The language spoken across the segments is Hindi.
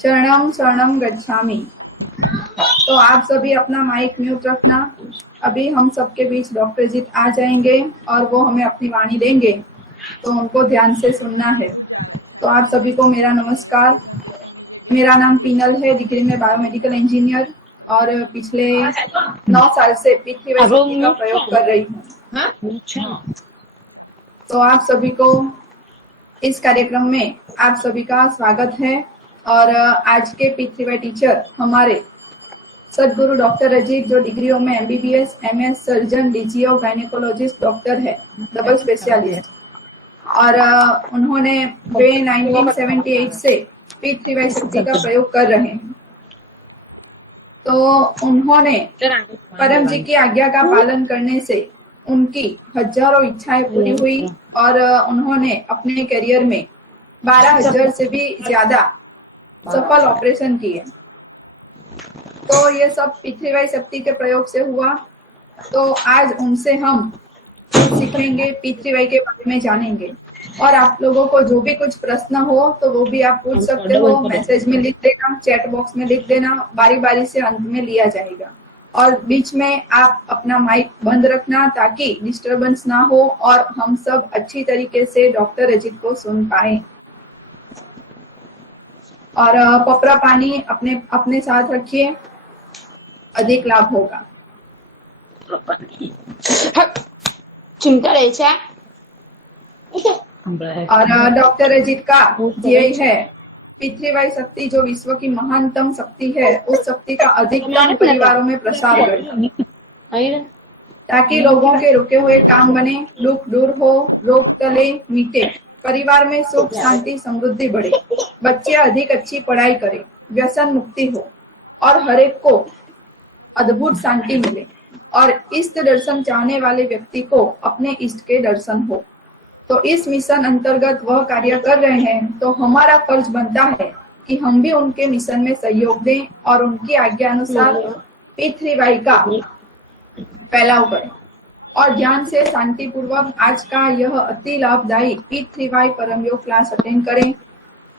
चरणम शरणम गच्छामि। तो आप सभी अपना माइक म्यूट रखना। अभी हम सबके बीच डॉक्टर जीत आ जाएंगे और वो हमें अपनी वाणी देंगे, तो उनको ध्यान से सुनना है। तो आप सभी को मेरा नमस्कार। मेरा नाम पीनल है, डिग्री में बायोमेडिकल इंजीनियर, और पिछले 9 साल से P3Y का प्रयोग कर रही हूँ। तो आप सभी को इस कार्यक्रम में आप सभी का स्वागत है। और आज के P3Y टीचर हमारे सदगुरु डॉक्टर अजीत, जो डिग्रियों में MBBS, MS, surgeon, DGO, gynaecologist doctor है, डबल स्पेशलिस्ट। और उन्होंने वे 1978 से P3Y शक्ति का प्रयोग कर रहे हैं। तो उन्होंने परम जी की आज्ञा का पालन करने से उनकी हजारों इच्छाएं पूरी हुई और उन्होंने अपने करियर में 12,000 से भी ज्यादा सफल ऑपरेशन किए। तो ये सब P3Y शक्ति के प्रयोग से हुआ। तो आज उनसे हम सीखेंगे, P3Y के बारे में जानेंगे। और आप लोगों को जो भी कुछ प्रश्न हो तो वो भी आप पूछ सकते हो, मैसेज में लिख देना, चैट बॉक्स में लिख देना, बारी बारी से अंत में लिया जाएगा। और बीच में आप अपना माइक बंद रखना ताकि डिस्टरबेंस ना हो और हम सब अच्छी तरीके से डॉक्टर अजीत को सुन पाए। और पपरा पानी अपने अपने साथ रखिए, अधिक लाभ होगा। चिमटा रहे छे। और डॉक्टर अजीत का ध्येय है P3Y शक्ति जो विश्व की महानतम शक्ति है, उस शक्ति का अधिकतम परिवारों में प्रसार करें ताकि लोगों के रुके हुए काम बने, दुख दूर हो, रोग टले मिटे, परिवार में सुख शांति समृद्धि बढ़े, बच्चे अधिक अच्छी पढ़ाई करें, व्यसन मुक्ति हो और हर एक को अद्भुत शांति मिले और इष्ट दर्शन चाहने वाले व्यक्ति को अपने इष्ट के दर्शन हो। तो इस मिशन अंतर्गत वह कार्य कर रहे हैं, तो हमारा फर्ज बनता है कि हम भी उनके मिशन में सहयोग दें और उनकी आज्ञा अनुसार P3Y का फैलाव करें। और ध्यान से शांति पूर्वक आज का यह अति लाभदायी P3Y परम योग क्लास अटेंड करें।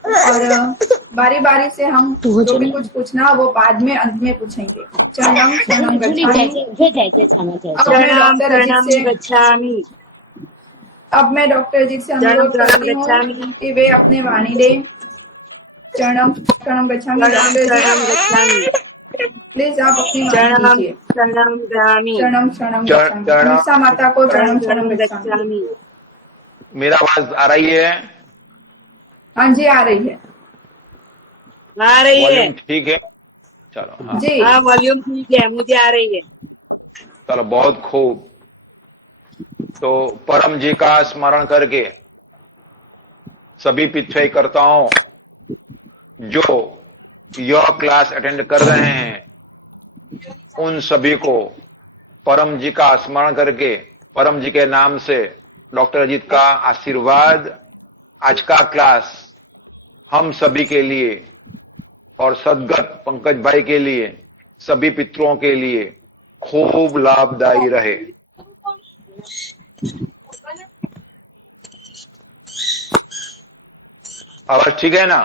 और बारी बारी से हम जो भी कुछ पूछना वो बाद में अंत में पूछेंगे। चरणम शरणम गच्छामि। अब मैं डॉक्टर अजीत से अनुरोध करती हूँ कि वे अपने वाणी दे। चरणम शरणम गच्छामि। प्लीज आप अपनी वाणी दीजिए। चरणम शरणम गच्छामि। अनुषा माता को चरणम शरणम गच्छामि। मेरा आवाज आ रही है? हाँ जी, आ रही है। आ रही है। ठीक है, चलो। हाँ जी, हाँ, वॉल्यूम ठीक है, मुझे आ रही है। चलो, बहुत खूब। तो परम जी का स्मरण करके सभी P3Y कर्ताओं जो यह क्लास अटेंड कर रहे हैं, उन सभी को परम जी का स्मरण करके परम जी के नाम से डॉक्टर अजीत का आशीर्वाद। आज का क्लास हम सभी के लिए और सदगत पंकज भाई के लिए, सभी पितरों के लिए खूब लाभदायी रहे। आवाज ठीक है ना?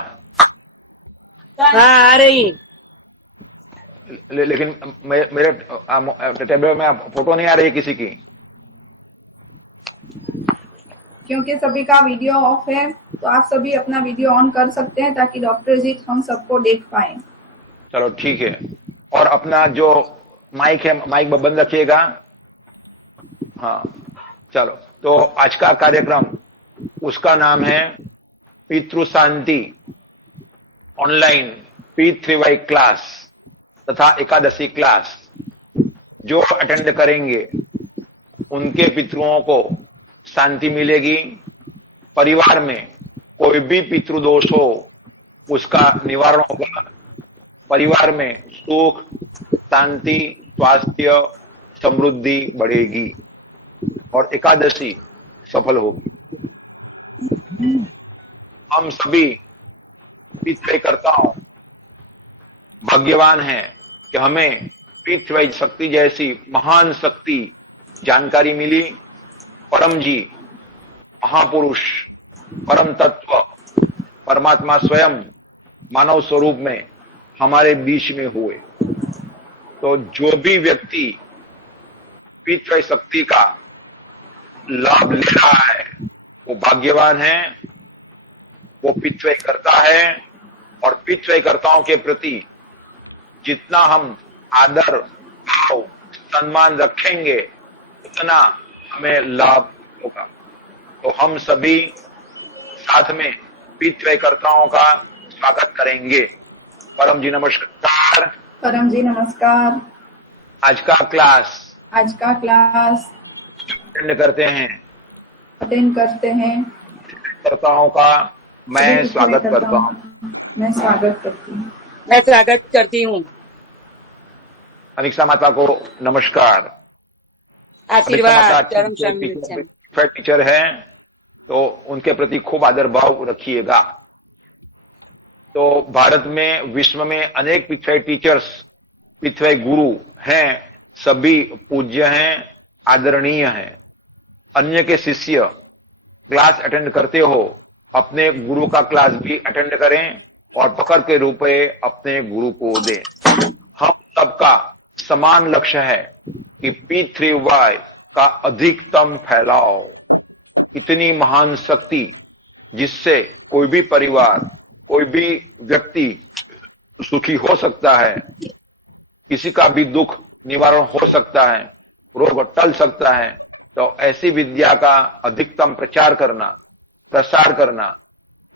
हाँ, आ रही। लेकिन मेरे टेबल में फोटो नहीं आ रही किसी की, क्योंकि सभी का वीडियो ऑफ है। तो आप सभी अपना वीडियो ऑन कर सकते हैं ताकि डॉक्टर जी हम सबको देख पाए। चलो ठीक है। और अपना जो माइक है, माइक बंद रखिएगा। हाँ, चलो। तो आज का कार्यक्रम, उसका नाम है पितृ शांति ऑनलाइन P3Y क्लास तथा एकादशी क्लास। जो अटेंड करेंगे उनके पितरों को शांति मिलेगी, परिवार में कोई भी पितृदोष हो उसका निवारण होगा, परिवार में सुख शांति स्वास्थ्य समृद्धि बढ़ेगी और एकादशी सफल होगी। हम सभी P3Y कर्ताओं भाग्यवान हैं कि हमें P3Y शक्ति जैसी महान शक्ति जानकारी मिली। परम जी, महापुरुष, परम तत्व, परमात्मा स्वयं मानव स्वरूप में हमारे बीच में हुए। तो जो भी व्यक्ति पितृ शक्ति का लाभ ले रहा है वो भाग्यवान है, वो पितृ करता है। और पितृकर्ताओं के प्रति जितना हम आदर भाव सम्मान रखेंगे उतना हमें लाभ होगा। तो हम सभी साथ में पितृकर्ताओं का स्वागत करेंगे। परम जी नमस्कार। परम जी नमस्कार। आज का क्लास अटेंड करते हैं कर्ताओं का मैं स्वागत करता हूँ। मैं स्वागत करती हूँ। अनिक्षा माता को नमस्कार। आशीर्वाद। टीचर है तो उनके प्रति खूब आदर भाव रखिएगा। तो भारत में विश्व में अनेक पिछड़े टीचर्स पिछड़े गुरु हैं, सभी पूज्य हैं, आदरणीय हैं। अन्य के शिष्य क्लास अटेंड करते हो, अपने गुरु का क्लास भी अटेंड करें और पकड़ के रुपए अपने गुरु को दें। हम सबका समान लक्ष्य है कि P3Y का अधिकतम फैलाव, इतनी महान शक्ति जिससे कोई भी परिवार, कोई भी व्यक्ति सुखी हो सकता है, किसी का भी दुख निवारण हो सकता है, रोग टल सकता है। तो ऐसी विद्या का अधिकतम प्रचार करना, प्रसार करना,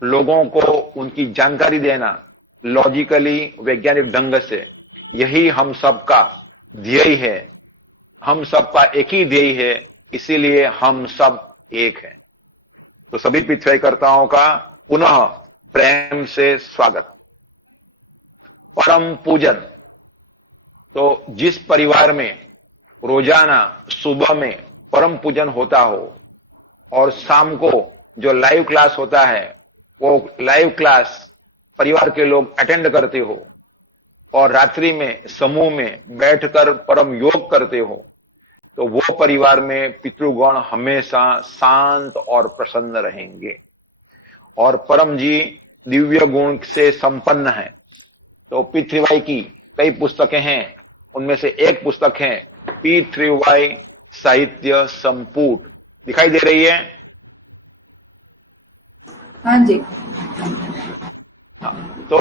लोगों को उनकी जानकारी देना लॉजिकली वैज्ञानिक ढंग से, यही हम सबका ध्येय है। हम सबका एक ही ध्येय है, इसीलिए हम सब एक हैं। तो सभी पितृकर्ताओं का पुनः प्रेम से स्वागत। परम पूजन। तो जिस परिवार में रोजाना सुबह में परम पूजन होता हो और शाम को जो लाइव क्लास होता है वो लाइव क्लास परिवार के लोग अटेंड करते हो और रात्रि में समूह में बैठकर परम योग करते हो, तो वो परिवार में पितृगण हमेशा शांत और प्रसन्न रहेंगे। और परम जी दिव्य गुण से संपन्न है। तो P3Y की कई पुस्तकें हैं, उनमें से एक पुस्तक है P3Y साहित्य संपुट। दिखाई दे रही है? हाँ जी। तो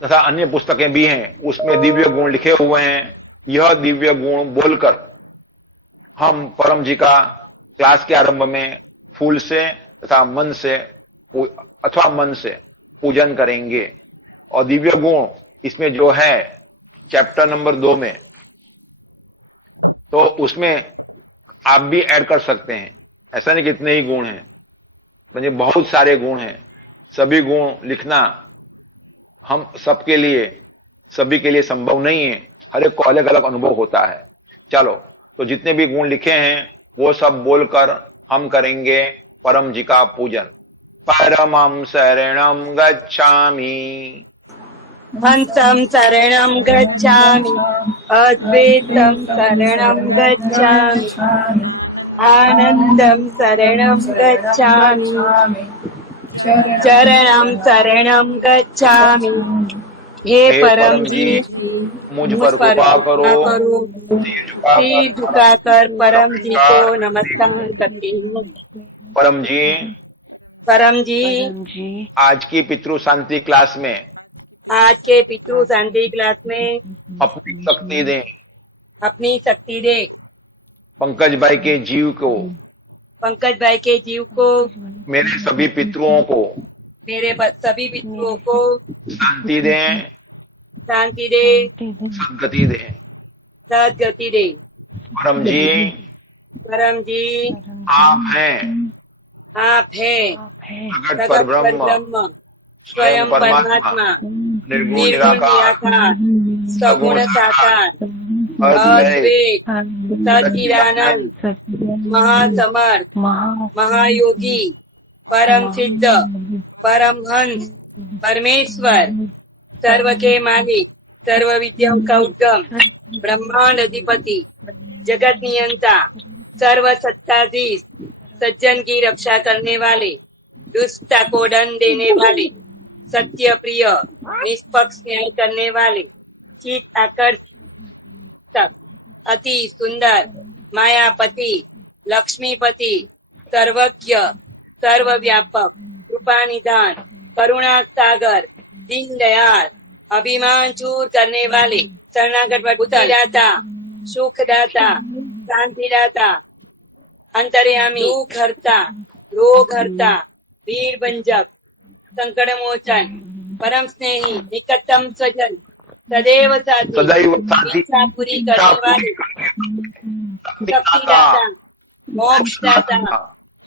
तथा अन्य पुस्तकें भी हैं, उसमें दिव्य गुण लिखे हुए हैं। यह दिव्य गुण बोलकर हम परम जी का क्लास के आरंभ में फूल से तथा मन से अथवा मन से पूजन करेंगे। और दिव्य गुण इसमें जो है चैप्टर नंबर 2 में, तो उसमें आप भी ऐड कर सकते हैं। ऐसा नहीं कि इतने ही गुण हैं, मुझे बहुत सारे गुण हैं। सभी गुण लिखना हम सबके लिए, सभी के लिए संभव नहीं है, हर एक को अलग अलग अनुभव होता है। चलो, तो जितने भी गुण लिखे हैं वो सब बोलकर हम करेंगे परम जी का पूजन। परमं शरणं गच्छामि, हंसं शरणं गच्छामि, अद्वैतं शरणं गच्छामि, आनंदं शरणं गच्छामि, चरणं शरणं गच्छामि। हे परम जी, मुझ पर कृपा करो। सिर झुकाकर परम जी को नमस्कार करती हूँ। परम जी, आज की पितृ शांति क्लास में, आज के पितृ शांति क्लास में अपनी शक्ति दें, अपनी शक्ति दे। पंकज भाई के जीव को, पंकज भाई के जीव को, मेरे सभी पितृओं को, मेरे सभी पितृओं को शांति दें, शांति दे, सद्गति दें। सद्गति दे। परम जी, आप हैं, आप हैं प्रगट पर ब्रह्म, स्वयं परमात्मा, निर्गुण निराकार, सगुण साकार, अद्वैत, सच्चिदानंद, महासमर्थ, महायोगी, परम सिद्ध, परमहंस, परमेश्वर, सर्व के मालिक, सर्व विद्याओं का उद्गम, ब्रह्मांड अधिपति, जगत नियंता, सर्व सत्ताधीश, सज्जन की रक्षा करने वाले, दुष्टता को दंड देने वाले, सत्य प्रिय, निष्पक्ष न्याय करने वाले, चित आकर्षक, अति सुंदर, मायापति, लक्ष्मीपति, सर्वज्ञ, सर्वव्यापक, कृपा निधान, करुणा सागर, दीनदयाल, अभिमान चूर करने वाले, शरणागत दाता, सुखदाता, शांतिदाता, अंतर्यामी, दुख हरता, रोग हरता, वीर भंजक, संकट मोचन, परम स्नेही, निकटतम स्वजन, सदैव साथी, इच्छा पूरी करने वाले, शक्तिदाता, मोक्षदाता,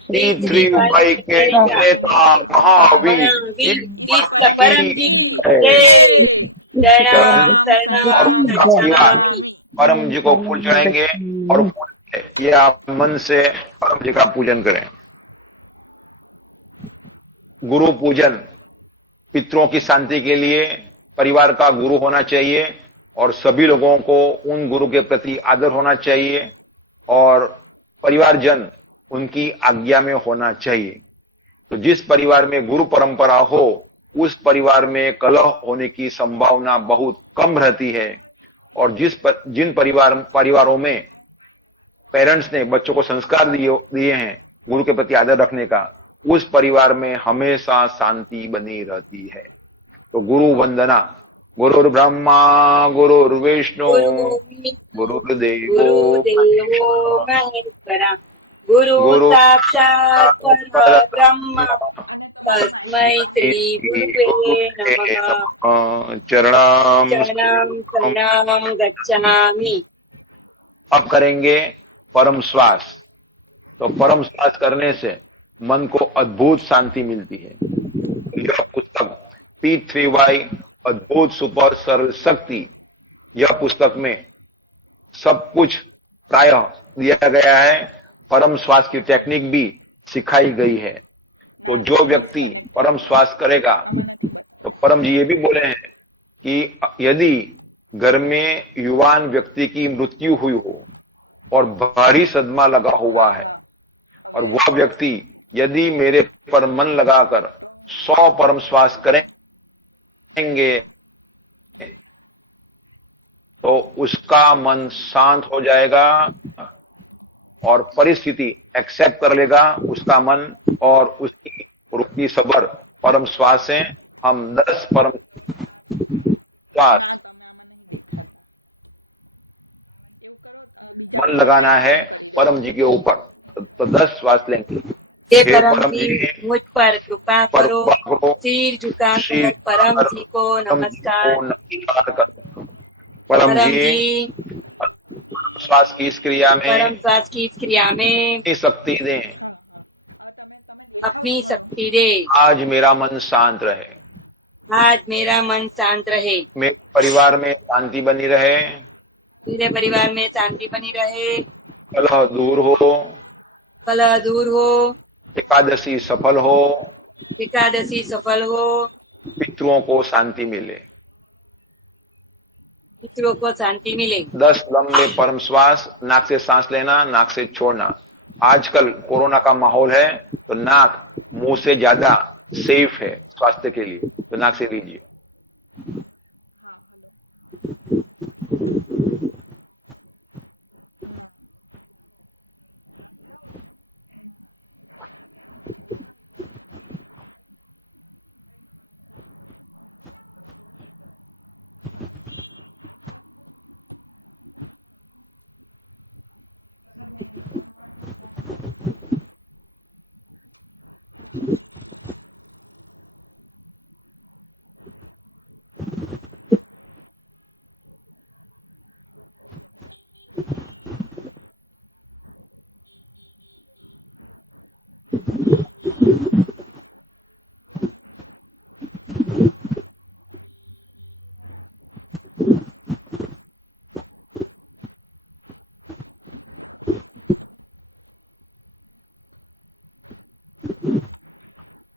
त्रिभुवन के नेता महावीर विश्व परम जी की जय। शरणम शरणम गच्छामि। परम जी को फूल चढ़ाएंगे और ये आप मन से परम जी का पूजन करें। गुरु पूजन पितरों की शांति के लिए परिवार का गुरु होना चाहिए और सभी लोगों को उन गुरु के प्रति आदर होना चाहिए और परिवारजन उनकी आज्ञा में होना चाहिए। तो जिस परिवार में गुरु परंपरा हो उस परिवार में कलह होने की संभावना बहुत कम रहती है और जिन परिवारों में पेरेंट्स ने बच्चों को संस्कार दिए हैं गुरु के प्रति आदर रखने का, उस परिवार में हमेशा शांति बनी रहती है। तो गुरु वंदना। गुरुर् ब्रह्मा गुरुर्विष्णु गुरुर्देवो महेश्वरा, गुरु साक्षात् परब्रह्म, तस्मै श्री गुरुवे नमः। चरणम शरणम गच्छामि। अब करेंगे परम श्वास। तो परम श्वास करने से मन को अद्भुत शांति मिलती है। यह पुस्तक P3Y अद्भुत सुपर सरल शक्ति, यह पुस्तक में सब कुछ प्रायः दिया गया है। परम श्वास की टेक्निक भी सिखाई गई है। तो जो व्यक्ति परम श्वास करेगा, तो परम जी ये भी बोले हैं कि यदि घर में युवान व्यक्ति की मृत्यु हुई हो और भारी सदमा लगा हुआ है और वह व्यक्ति यदि मेरे पर मन लगाकर 100 परम श्वास करेंगे तो उसका मन शांत हो जाएगा और परिस्थिति एक्सेप्ट कर लेगा उसका मन और उसकी सबर। परम श्वास से हम 10 परम श्वास मन लगाना है परम जी के ऊपर। तो 10 श्वास लेंगे। हे परम जी, मुझ पर कृपा करो। सिर झुकाकर परम जी को नमस्कार करो। परम जी श्वास की इस क्रिया में अपनी शक्ति दें। अपनी शक्ति दे। आज मेरा मन शांत रहे। आज मेरा मन शांत रहे। मेरे परिवार में शांति बनी रहे। मेरे परिवार में शांति बनी रहे। कलह दूर हो। कलह दूर हो। एकादशी सफल हो। एकादशी सफल हो। पितरों को शांति मिले। पितरों को शांति मिले। 10 लंबे परम श्वास। नाक से सांस लेना, नाक से छोड़ना। आजकल कोरोना का माहौल है तो नाक मुंह से ज्यादा सेफ है स्वास्थ्य के लिए, तो नाक से लीजिए।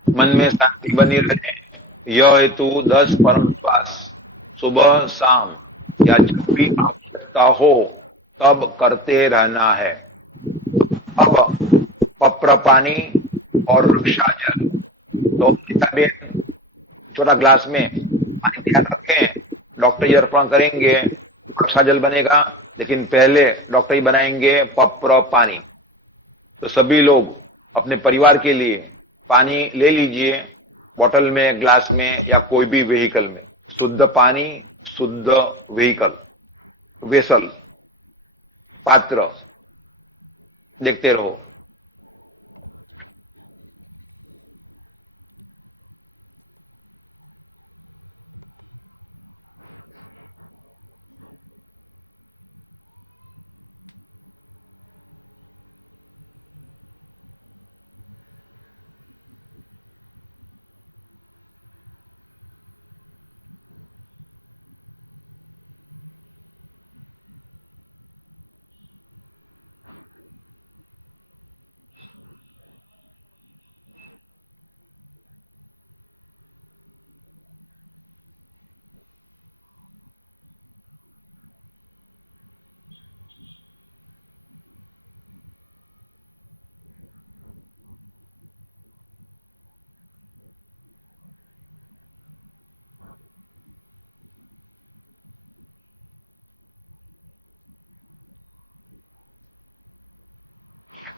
मन में शांति बनी रहे, यह हेतु 10 परम श्वास सुबह शाम या जब भी आवश्यकता हो तब करते रहना है। अब पप्र पानी और वृक्षाजल तो बेन छोटा ग्लास में पानी तैयार रखें, डॉक्टर जी अर्पण करेंगे, रक्षा जल बनेगा, लेकिन पहले डॉक्टर ही बनाएंगे पप्र पानी। तो सभी लोग अपने परिवार के लिए पानी ले लीजिए, बोतल में, ग्लास में या कोई भी व्हीकल में। शुद्ध पानी, शुद्ध व्हीकल, वेसल, पात्र, देखते रहो।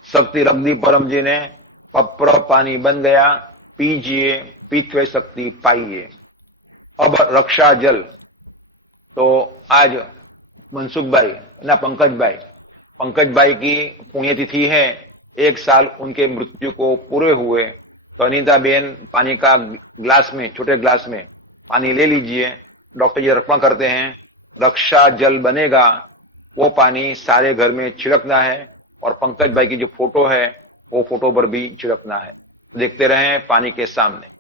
शक्ति रख दी परम जी ने, पप्र पानी बन गया, पीजिए, पीत्वे शक्ति पाइए। अब रक्षा जल, तो आज मनसुख भाई ना पंकज भाई की पुण्यतिथि है, 1 साल उनके मृत्यु को पूरे हुए। तो अनीता बेन पानी का ग्लास में, छोटे ग्लास में पानी ले लीजिए, डॉक्टर जी अर्पण करते हैं, रक्षा जल बनेगा, वो पानी सारे घर में छिड़कना है और पंकज भाई की जो फोटो है वो फोटो पर भी छिड़कना है। देखते रहें पानी के सामने।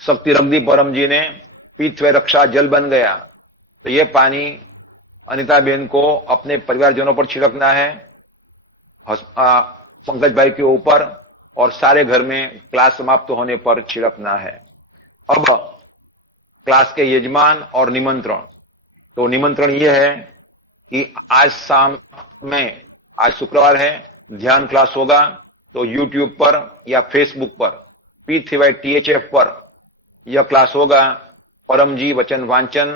शक्ति रख दी परम जी ने, पीत्वे रक्षा जल बन गया। तो ये पानी अनिता बेन को अपने परिवारजनों पर छिड़कना है, पंकज भाई के ऊपर, और सारे घर में क्लास समाप्त होने पर छिड़कना है। अब क्लास के यजमान और निमंत्रण। तो निमंत्रण ये है कि आज शाम में, आज शुक्रवार है, ध्यान क्लास होगा। तो YouTube पर या फेसबुक पर P3YTHF पर यह क्लास होगा। परम जी वचन वांचन,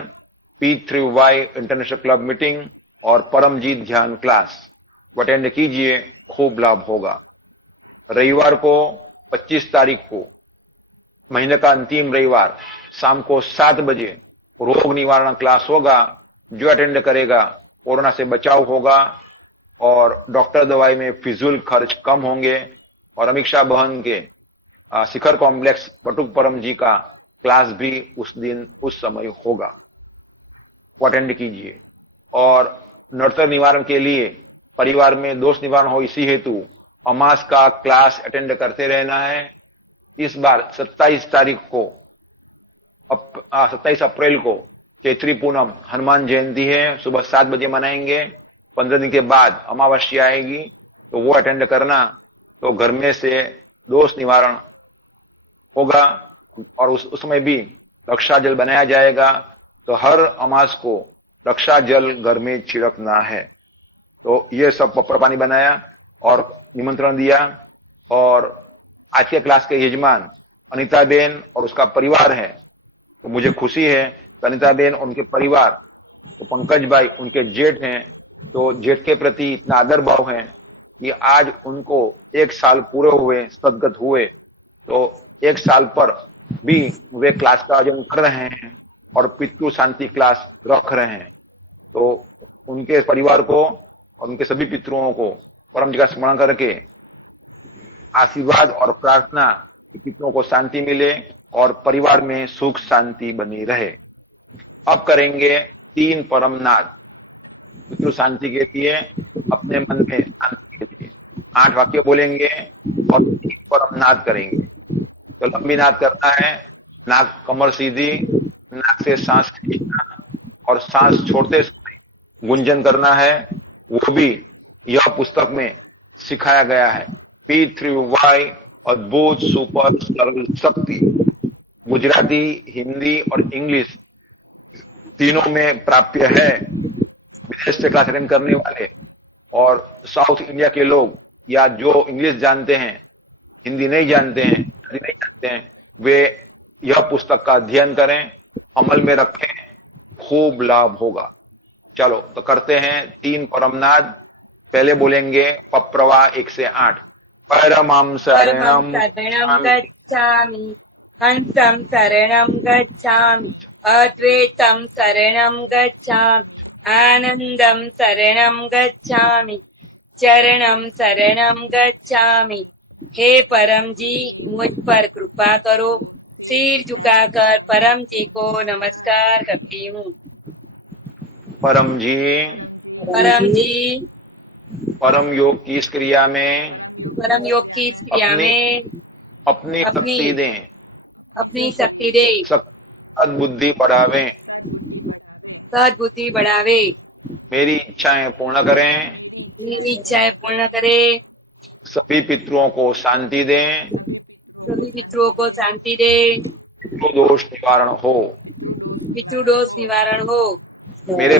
P3Y इंटरनेशनल क्लब मीटिंग और परम जी ध्यान क्लास अटेंड कीजिए, खूब लाभ होगा। रविवार को 25 तारीख को, महीने का अंतिम रविवार, शाम को 7 बजे रोग निवारण क्लास होगा। जो अटेंड करेगा कोरोना से बचाव होगा और डॉक्टर दवाई में फिजूल खर्च कम होंगे। और अमित शाह बहन के शिखर कॉम्प्लेक्स बटुक परम जी का क्लास भी उस दिन उस समय होगा, वो अटेंड कीजिए। और नड़तर निवारण के लिए, परिवार में दोष निवारण हो, इसी हेतु अमास का क्लास अटेंड करते रहना है। इस बार 27 तारीख को, 27 अप्रैल को चैत्री पूनम हनुमान जयंती है, सुबह 7 बजे मनाएंगे। 15 दिन के बाद अमावस्या आएगी, तो वो अटेंड करना। तो घर में से दोष निवारण होगा और उस समय भी रक्षा जल बनाया जाएगा। तो हर अमास को रक्षा जल घर में छिड़कना है। तो ये सब पप्पर पानी बनाया और निमंत्रण दिया। और आज के क्लास के यजमान अनिता बेन और उसका परिवार है। तो मुझे खुशी है, अनिता बेन और उनके परिवार, तो पंकज भाई उनके जेठ हैं, तो जेठ के प्रति इतना आदर भाव है कि आज उनको 1 साल पूरे हुए, सदगत हुए। तो 1 साल पर भी वे क्लास का आयोजन कर रहे हैं और पितृ शांति क्लास रख रहे हैं। तो उनके परिवार को और उनके सभी पितरों को परम जी का स्मरण करके आशीर्वाद और प्रार्थना कि पितरों को शांति मिले और परिवार में सुख शांति बनी रहे। अब करेंगे 3 परम नाद पितृ शांति के लिए, अपने मन में शांति के लिए 8 वाक्य बोलेंगे और 3 परम नाद करेंगे। तो लंबी नाद करना है, नाक कमर सीधी, नाक से सांस खींचना, और सांस छोड़ते समय गुंजन करना है, वो भी यह पुस्तक में सिखाया गया है। P3Y अद्भुत सुपर सरल शक्ति गुजराती, हिंदी और इंग्लिश तीनों में प्राप्य है। विदेश से क्लास अटेंड करने वाले और साउथ इंडिया के लोग या जो इंग्लिश जानते हैं, हिंदी नहीं जानते हैं, हिंदी नहीं जानते हैं, वे यह पुस्तक का अध्ययन करें, अमल में रखें, खूब लाभ होगा। चलो तो करते हैं 3 परमनाद। पहले बोलेंगे पप्रवा 1 से 8। परमं शरणं गच्छामि, हंसं शरणं गच्छामि, अद्वैतं शरणं गच्छामि, आनंदं शरणं गच्छामि, चरणं शरणं गच्छामि। हे परम जी, मुझ पर कृपा करो। सिर झुकाकर परम जी को नमस्कार करती हूँ। परम जी, परम योग की इस क्रिया में, परम योग की इस क्रिया में अपनी शक्ति दें, अपनी शक्ति दे, सद्बुद्धि बढ़ावे, सद्बुद्धि बढ़ावे, मेरी इच्छाएं पूर्ण करें, मेरी इच्छाएं पूर्ण करे, सभी पितरों को शांति दें, सभी पितरों को शांति दे, पितृदोष निवारण हो, पितृदोष निवारण हो, मेरे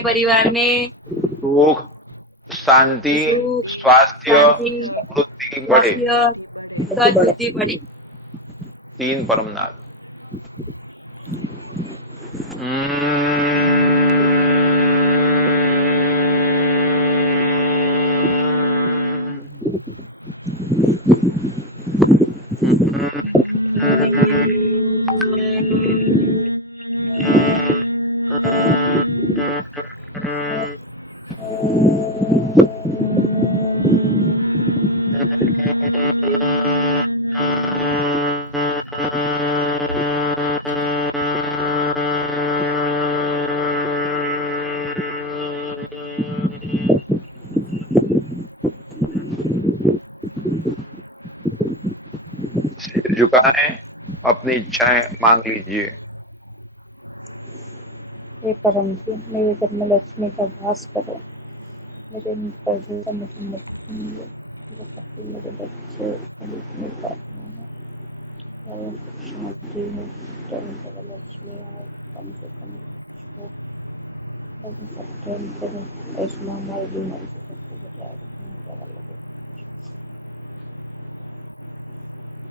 परिवार में सुख, शांति, स्वास्थ्य, समृद्धि बढ़े। सद्बुद्धि बढ़े। 3 परमनाद। सिर झुकाएं, अपनी इच्छाएं मांग लीजिए। हे परम जी, मेरे घर में लक्ष्मी का वास करो। मेरे पर मेरे बच्चे लिखने का और शांति में लक्ष्मी आए, कम से कम ऐसा हमारे बीमारी से सबको बचाए रखने का लगे।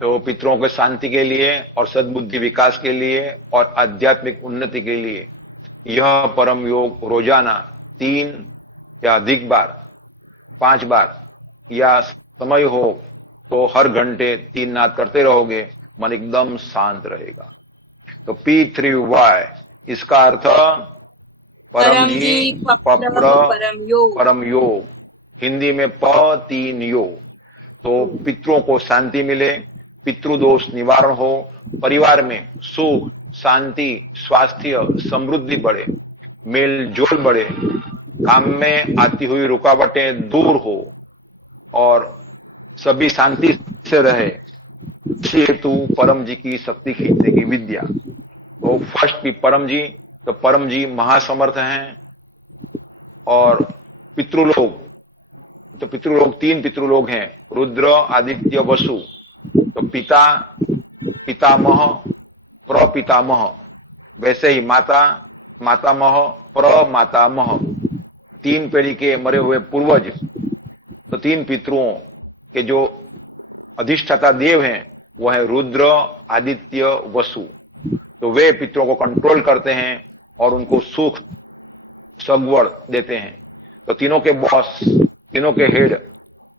तो पितरों के शांति के लिए और सद्बुद्धि विकास के लिए और आध्यात्मिक उन्नति के लिए यह परम योग रोजाना 3 या अधिक बार, 5 बार या समय हो तो हर घंटे 3 नाद करते रहोगे, मन एकदम शांत रहेगा। तो P3Y इसका अर्थ परम जी, परम योग, हिंदी में P3 योग। तो पितरों को शांति मिले, पितृदोष निवारण हो, परिवार में सुख, शांति, स्वास्थ्य, समृद्धि बढ़े, मेल जोल बढ़े, काम में आती हुई रुकावटें दूर हो और सभी शांति से रहे। हेतु परम जी की शक्ति खींचने की विद्या। तो फर्स्ट भी परम जी, तो परम जी महासमर्थ हैं। और पितृलोक, तो पितृलोक 3 पितृलोक हैं, रुद्र, आदित्य, वसु। तो पिता, पितामह, प्रपितामह, वैसे ही माता, मातामह, प्रमातामह, 3 पीढ़ी के मरे हुए पूर्वज। तो 3 पितरों के जो अधिष्ठाता देव हैं वो है रुद्र, आदित्य, वसु। तो वे पितरों को कंट्रोल करते हैं और उनको सुख सगवड़ देते हैं। तो तीनों के बॉस, तीनों के हेड,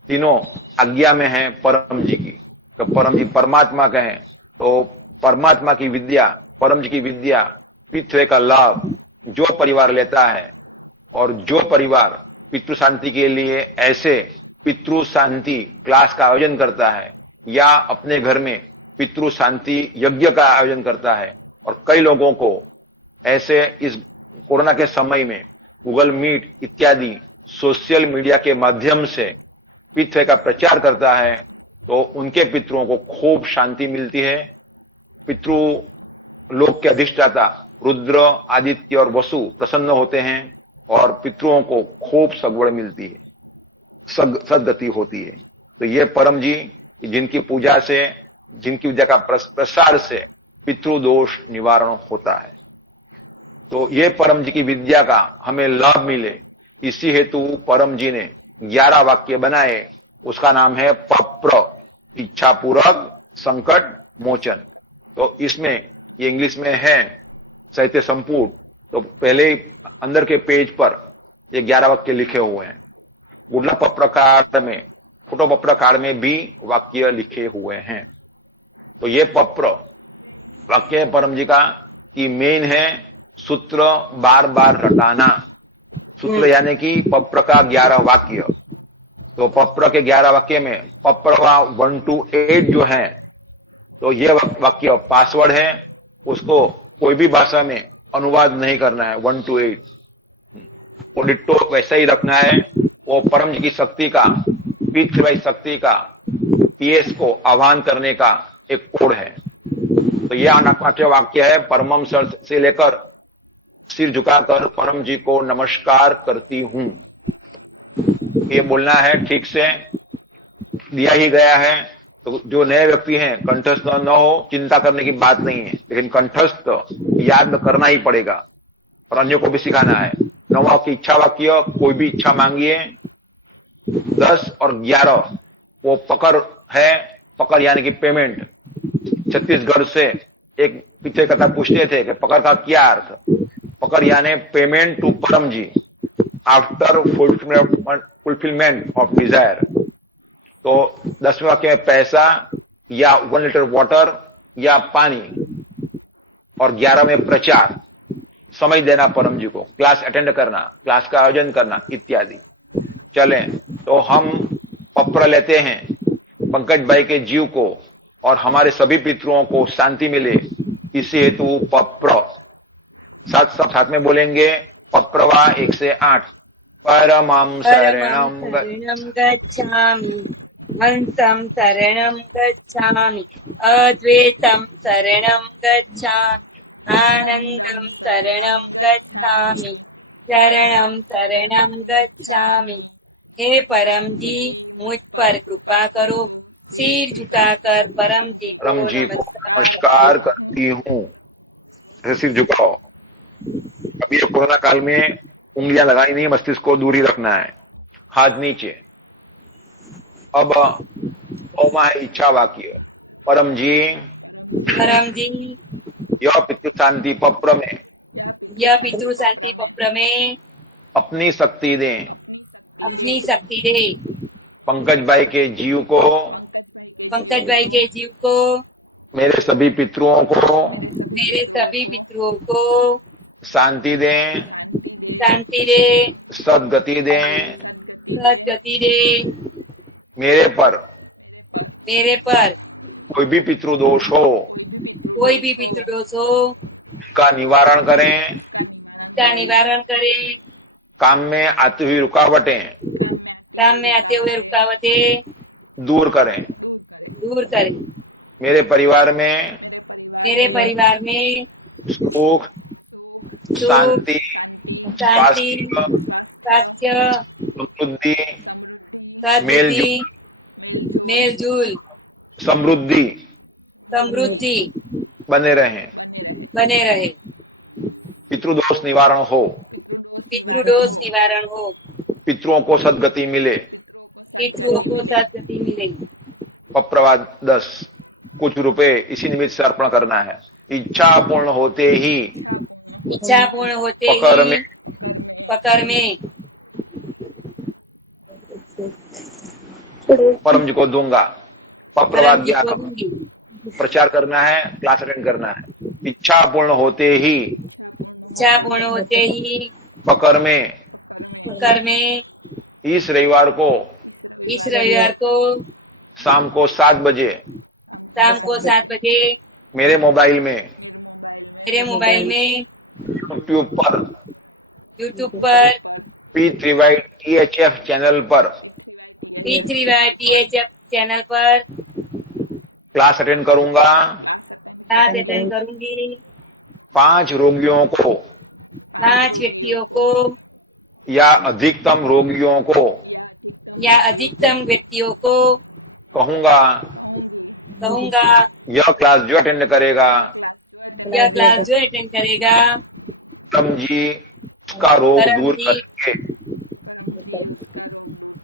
तीनों आज्ञा में हैं परम जी की। तो परम जी परमात्मा कहें तो परमात्मा की विद्या, परम जी की विद्या, पितृ का लाभ जो परिवार लेता है और जो परिवार पितृ शांति के लिए ऐसे पितृ शांति क्लास का आयोजन करता है या अपने घर में पितृ शांति यज्ञ का आयोजन करता है, और कई लोगों को ऐसे इस कोरोना के समय में गूगल मीट इत्यादि सोशल मीडिया के माध्यम से पितृ का प्रचार करता है, तो उनके पितरों को खूब शांति मिलती है। पितृ लोक के अधिष्ठाता रुद्र, आदित्य और वसु प्रसन्न होते हैं और पितरों को खूब सगवड़ मिलती है, सदगति होती है। तो ये परम जी जिनकी पूजा से, जिनकी विद्या का प्रसार से पितृदोष निवारण होता है। तो ये परम जी की विद्या का हमें लाभ मिले, इसी हेतु परम जी ने 11 वाक्य बनाए। उसका नाम है पप्र, इच्छा पूरक संकट मोचन। तो इसमें ये इंग्लिश में है साहित्य संपूर्ण। तो पहले अंदर के पेज पर ये 11 वाक्य लिखे हुए हैं। गुडला पप्रकार में, फोटो पप्रकार में भी वाक्य लिखे हुए हैं। तो ये पप्र वाक्य है परम जी का कि मेन है सूत्र बार बार रटाना। सूत्र यानी कि पप्र का 11 वाक्य। तो पप्र के 11 वाक्य में पप्रवा 1 to 8 जो है, तो ये वाक्य पासवर्ड है, उसको कोई भी भाषा में अनुवाद नहीं करना है। 1 to 8 वो डिट्टो वैसा ही रखना है। वो परम जी की शक्ति का, पीतृवाई शक्ति का पीएस को आह्वान करने का एक कोड है। तो यह अनाकांक्ष वाक्य है, परमम से लेकर सिर झुकाकर परम जी को नमस्कार करती हूं, ये बोलना है। ठीक से दिया ही गया है। तो जो नए व्यक्ति हैं, कंठस्थ न हो, चिंता करने की बात नहीं है, लेकिन कंठस्थ याद करना ही पड़ेगा और अन्यों को भी सिखाना है। 9 की इच्छा वाक्य, कोई भी इच्छा मांगिए। 10 और 11 वो पकड़ है, पकड़ यानी कि पेमेंट। छत्तीसगढ़ से एक पीछे कथा पूछते थे कि पकड़ का क्या अर्थ। पकड़ यानी पेमेंट टू परम जी आफ्टर फुलफिलमेंट ऑफ डिजायर। तो 10वें वाक्य में पैसा या 1 लीटर वाटर या पानी, और 11 में प्रचार, समय देना परम जी को, क्लास अटेंड करना, क्लास का आयोजन करना इत्यादि। चलें तो हम पप्र लेते हैं पंकज भाई के जीव को और हमारे सभी पितरों को शांति मिले, इसी हेतु पप्र साथ में बोलेंगे। पप्रवा 1 से 8। परमं शरणं गच्छामि, हंसं शरणं गच्छामि, अद्वैतं शरणं गच्छामि, आनंदं शरणं गच्छामि, शरणं गच्छामि। हे परम जी, मुझ पर कृपा करो। सिर झुकाकर परम जी को नमस्कार करती हूँ। सिर झुकाओ। अभी ये कोरोना काल में उंगलियां लगाई नहीं, मस्तिष्क को दूर ही रखना है, हाथ नीचे। अब ओमा है इच्छा वाक्य। परम जी यह पितृ शांति पप्र में, यह पितृ शांति पप्र में अपनी शक्ति दें, अपनी शक्ति दे। पंकज भाई के जीव को, पंकज भाई के जीव को, मेरे सभी पितरों को, मेरे सभी पितरों को शांति दें, शांति दे, सदगति दें। सदगति दे। मेरे पर कोई भी पितृदोष हो, कोई भी पितृदोष हो, उसका निवारण करें, उसका निवारण करें। काम में आती हुई रुकावटें, काम में आते हुए रुकावटें दूर करें। मेरे परिवार में सुख, शांति, स्वास्थ्य, समृद्धि, मेलजूल, समृद्धि बने रहे। पितृदोष निवारण हो, पितरों को सदगति मिले। पप्रवाद 10, कुछ रुपए इसी निमित्त से अर्पण करना है। इच्छा पूर्ण होते ही पकर में परम जी को दूंगा। पप्रवाद 11, प्रचार करना है, क्लास अटेंड करना है। इच्छा पूर्ण होते ही पकर में इस रविवार को शाम को 7 बजे मेरे मोबाइल में यूट्यूब पर P3YTHF चैनल पर क्लास अटेंड करूंगी। 5 रोगियों को 5 व्यक्तियों को या अधिकतम रोगियों को या अधिकतम व्यक्तियों को कहूंगा, यह क्लास जो अटेंड करेगा यह क्लास जो अटेंड करेगा परम जी उसका रोग परम दूर जी करेंगे,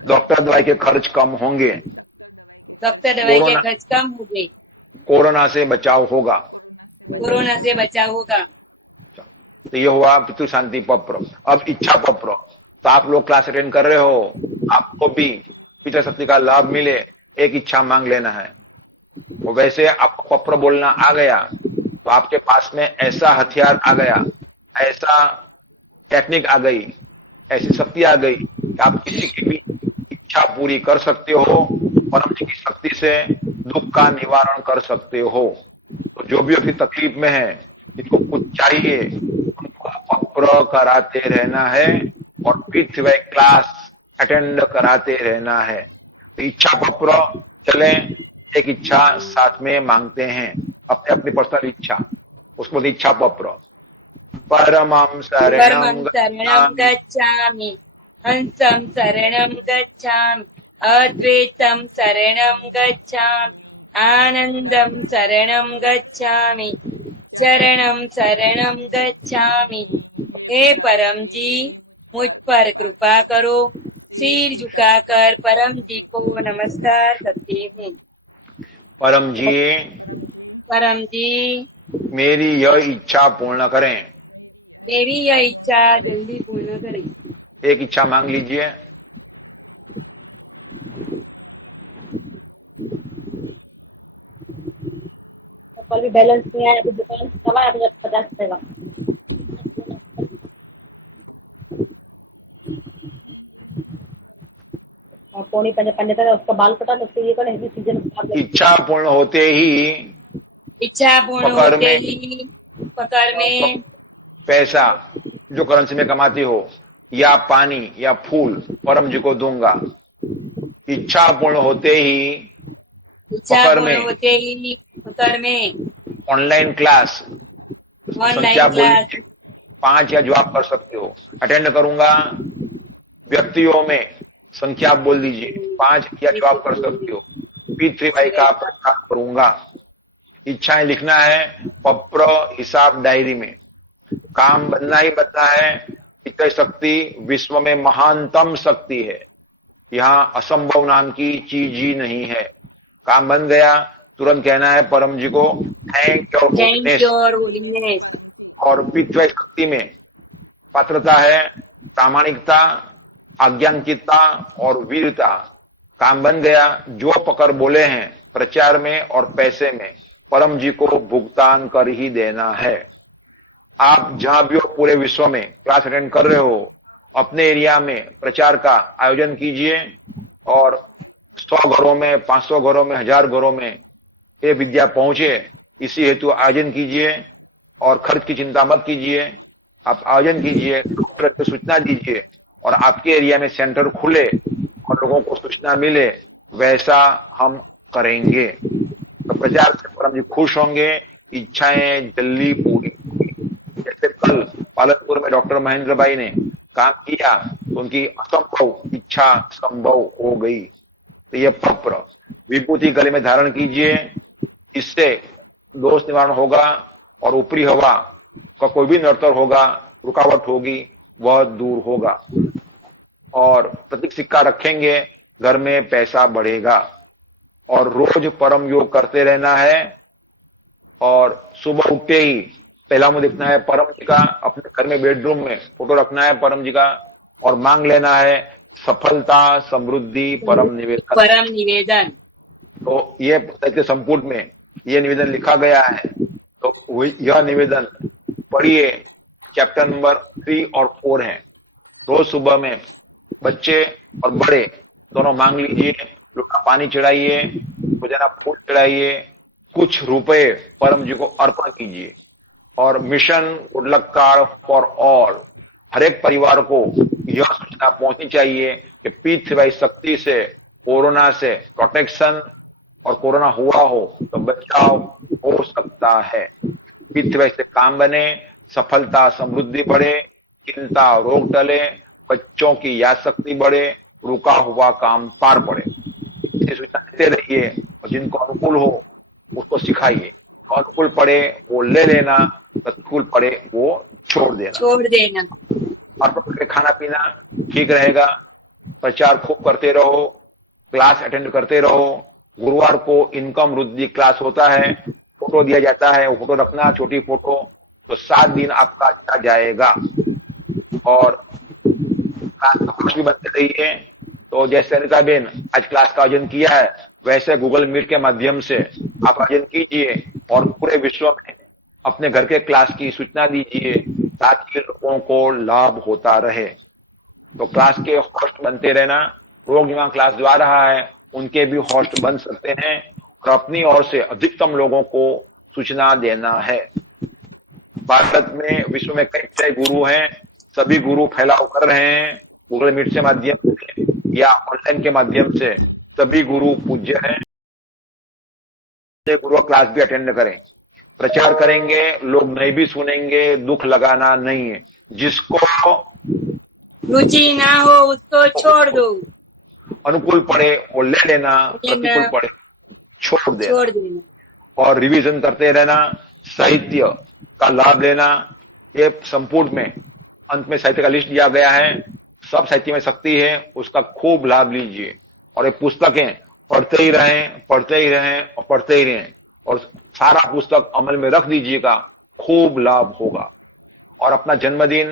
डॉक्टर दवाई के खर्च कम होंगे, डॉक्टर दवाई के कोरोना खर्च कम होंगे, कोरोना से बचाव होगा। कोरोना से बचाव होगा। तो ये हुआ पितृ शांति पत्र। अब इच्छा पत्र। तो आप लोग क्लास अटेंड कर रहे हो, आपको भी पितृ शक्ति का लाभ मिले, एक इच्छा मांग लेना है। और वैसे आपको पत्र बोलना आ गया तो आपके पास में ऐसा हथियार आ गया, ऐसा टेक्निक आ गई, ऐसी शक्ति आ गई कि आप किसी की भी इच्छा पूरी कर सकते हो, परम जी की शक्ति से दुख का निवारण कर सकते हो। तो जो भी अभी तकलीफ में है, जिनको कुछ चाहिए, उनको पत्र कराते रहना है और पृथ्वी क्लास अटेंड कराते रहना है। तो इच्छा पत्र चले, एक इच्छा साथ में मांगते हैं, अपने अपनी पर्सनल इच्छा, उसको बोलते इच्छा पत्र। परमं शरणं गच्छामि, हंसं शरणं गच्छामि, अद्वैतं शरणं गच्छामि, आनंदं शरणं गच्छामि, शरणं शरणं गच्छामि। हे परम जी, मुझ पर कृपा करो। सिर झुकाकर परम जी को नमस्कार करती हूँ। परम जी मेरी यह इच्छा पूर्ण करें। मेरी यह इच्छा जल्दी पूर्ण करें। एक इच्छा मांग लीजिए। कल भी बैलेंस नहीं आया, अभी दुकान सवा 50 रहेगा। और पौनी पंजे तक उसका बाल कटा, तो उसके ये करने सीजन इच्छा पूर्ण होते ही पकड़ में पैसा जो करेंसी में कमाती हो या पानी या फूल परम जी को दूंगा। इच्छा पूर्ण होते ही पकड़ में ऑनलाइन क्लास संख्या बोल 5 या जो आप कर सकते हो अटेंड करूंगा। व्यक्तियों में संख्या बोल दीजिए 5 या जो आप कर सकते हो। पृथ्वी का प्रचार करूंगा। इच्छाएं लिखना है पत्र हिसाब डायरी में। काम बनना ही बनना है। पितृ शक्ति विश्व में महानतम शक्ति है। यहाँ असंभव नाम की चीज ही नहीं है। काम बन गया, तुरंत कहना है परम जी को थैंक योर होलीनेस। और पितृ शक्ति में पात्रता है प्रामाणिकता, आज्ञांकितता और वीरता। काम बन गया। जो पकड़ बोले हैं प्रचार में और पैसे में परम जी को भुगतान कर ही देना है। आप जहां भी हो पूरे विश्व में क्लास अटेंड कर रहे हो, अपने एरिया में प्रचार का आयोजन कीजिए और 100 घरों में, 500 घरों में, 1000 घरों में ये विद्या पहुंचे, इसी हेतु आयोजन कीजिए। और खर्च की चिंता मत कीजिए। आप आयोजन कीजिए, डॉक्टर को सूचना दीजिए और आपके एरिया में सेंटर खुले और लोगों को सूचना मिले, वैसा हम करेंगे। तो प्रचार से परम जी खुश होंगे, इच्छाएं जल्दी पूरी। जैसे कल पालनपुर में डॉक्टर महेंद्र भाई ने काम किया तो उनकी असंभव इच्छा संभव हो गई। तो ये पत्र विभूति गले में धारण कीजिए, इससे दोष निवारण होगा और ऊपरी हवा का कोई भी नड़तर होगा, रुकावट होगी, वह दूर होगा। और प्रतीक सिक्का रखेंगे, घर में पैसा बढ़ेगा। और रोज परम योग करते रहना है। और सुबह उठते ही पहला मुंह देखना है परम जी का, अपने घर में बेडरूम में फोटो रखना है परम जी का और मांग लेना है सफलता, समृद्धि, परम निवेदन। तो ये संपुट में ये निवेदन लिखा गया है। तो यह निवेदन पढ़िए। चैप्टर नंबर 3 और 4 है। रोज सुबह में बच्चे और बड़े दोनों मांग लीजिए। लोटा पानी चढ़ाइए, रोजाना फूल चढ़ाइए, कुछ रुपए परम जी को अर्पण कीजिए। और mission good luck card for all, हर एक परिवार को यह सूचना पहुंचनी चाहिए कि पृथ्वी शक्ति से कोरोना से प्रोटेक्शन और कोरोना हुआ हो तो बचाव हो सकता है। पितृ से काम बने, सफलता समृद्धि बढ़े, चिंता रोग टले, बच्चों की याद शक्ति बढ़े, रुका हुआ काम पार पड़े। इसे सूचना देते रहिए और जिनको अनुकूल हो उसको सिखाइए। तो अनुकूल पड़े वो ले लेना, प्रतिकूल पड़े वो छोड़ देना। और खाना पीना ठीक रहेगा। प्रचार खूब करते रहो, क्लास अटेंड करते रहो। गुरुवार को इनकम वृद्धि क्लास होता है, फोटो दिया जाता है, वो फोटो रखना, छोटी फोटो। तो 7 दिन आपका अच्छा जाएगा। और क्लास भी बनते रहिए। तो जैसे अनिता बेन आज क्लास का आयोजन किया है, वैसे गूगल मीट के माध्यम से आप आयोजन कीजिए और पूरे विश्व में अपने घर के क्लास की सूचना दीजिए ताकि लोगों को लाभ होता रहे। तो क्लास के होस्ट बनते रहना। लोग जहाँ क्लास जा रहा है उनके भी होस्ट बन सकते हैं और अपनी ओर से अधिकतम लोगों को सूचना देना है। भारत में विश्व में कई गुरु हैं, सभी गुरु फैलाव कर रहे हैं गूगल मीट के माध्यम से या ऑनलाइन के माध्यम से। सभी गुरु पूज्य हैं। गुरु क्लास भी अटेंड करें। प्रचार करेंगे, लोग नहीं भी सुनेंगे, दुख लगाना नहीं है। जिसको रुचि ना हो उसको छोड़ दो। अनुकूल पड़े वो ले लेना, प्रतिकूल पड़े छोड़ देना। और रिवीजन करते रहना, साहित्य का लाभ लेना। ये संपूर्ण में अंत में साहित्य का लिस्ट दिया गया है। सब साहित्य में शक्ति है, उसका खूब लाभ लीजिए। और ये पुस्तकें पढ़ते ही रहें, पढ़ते ही रहें और पढ़ते ही रहें। और सारा पुस्तक अमल में रख दीजिएगा, खूब लाभ होगा। और अपना जन्मदिन,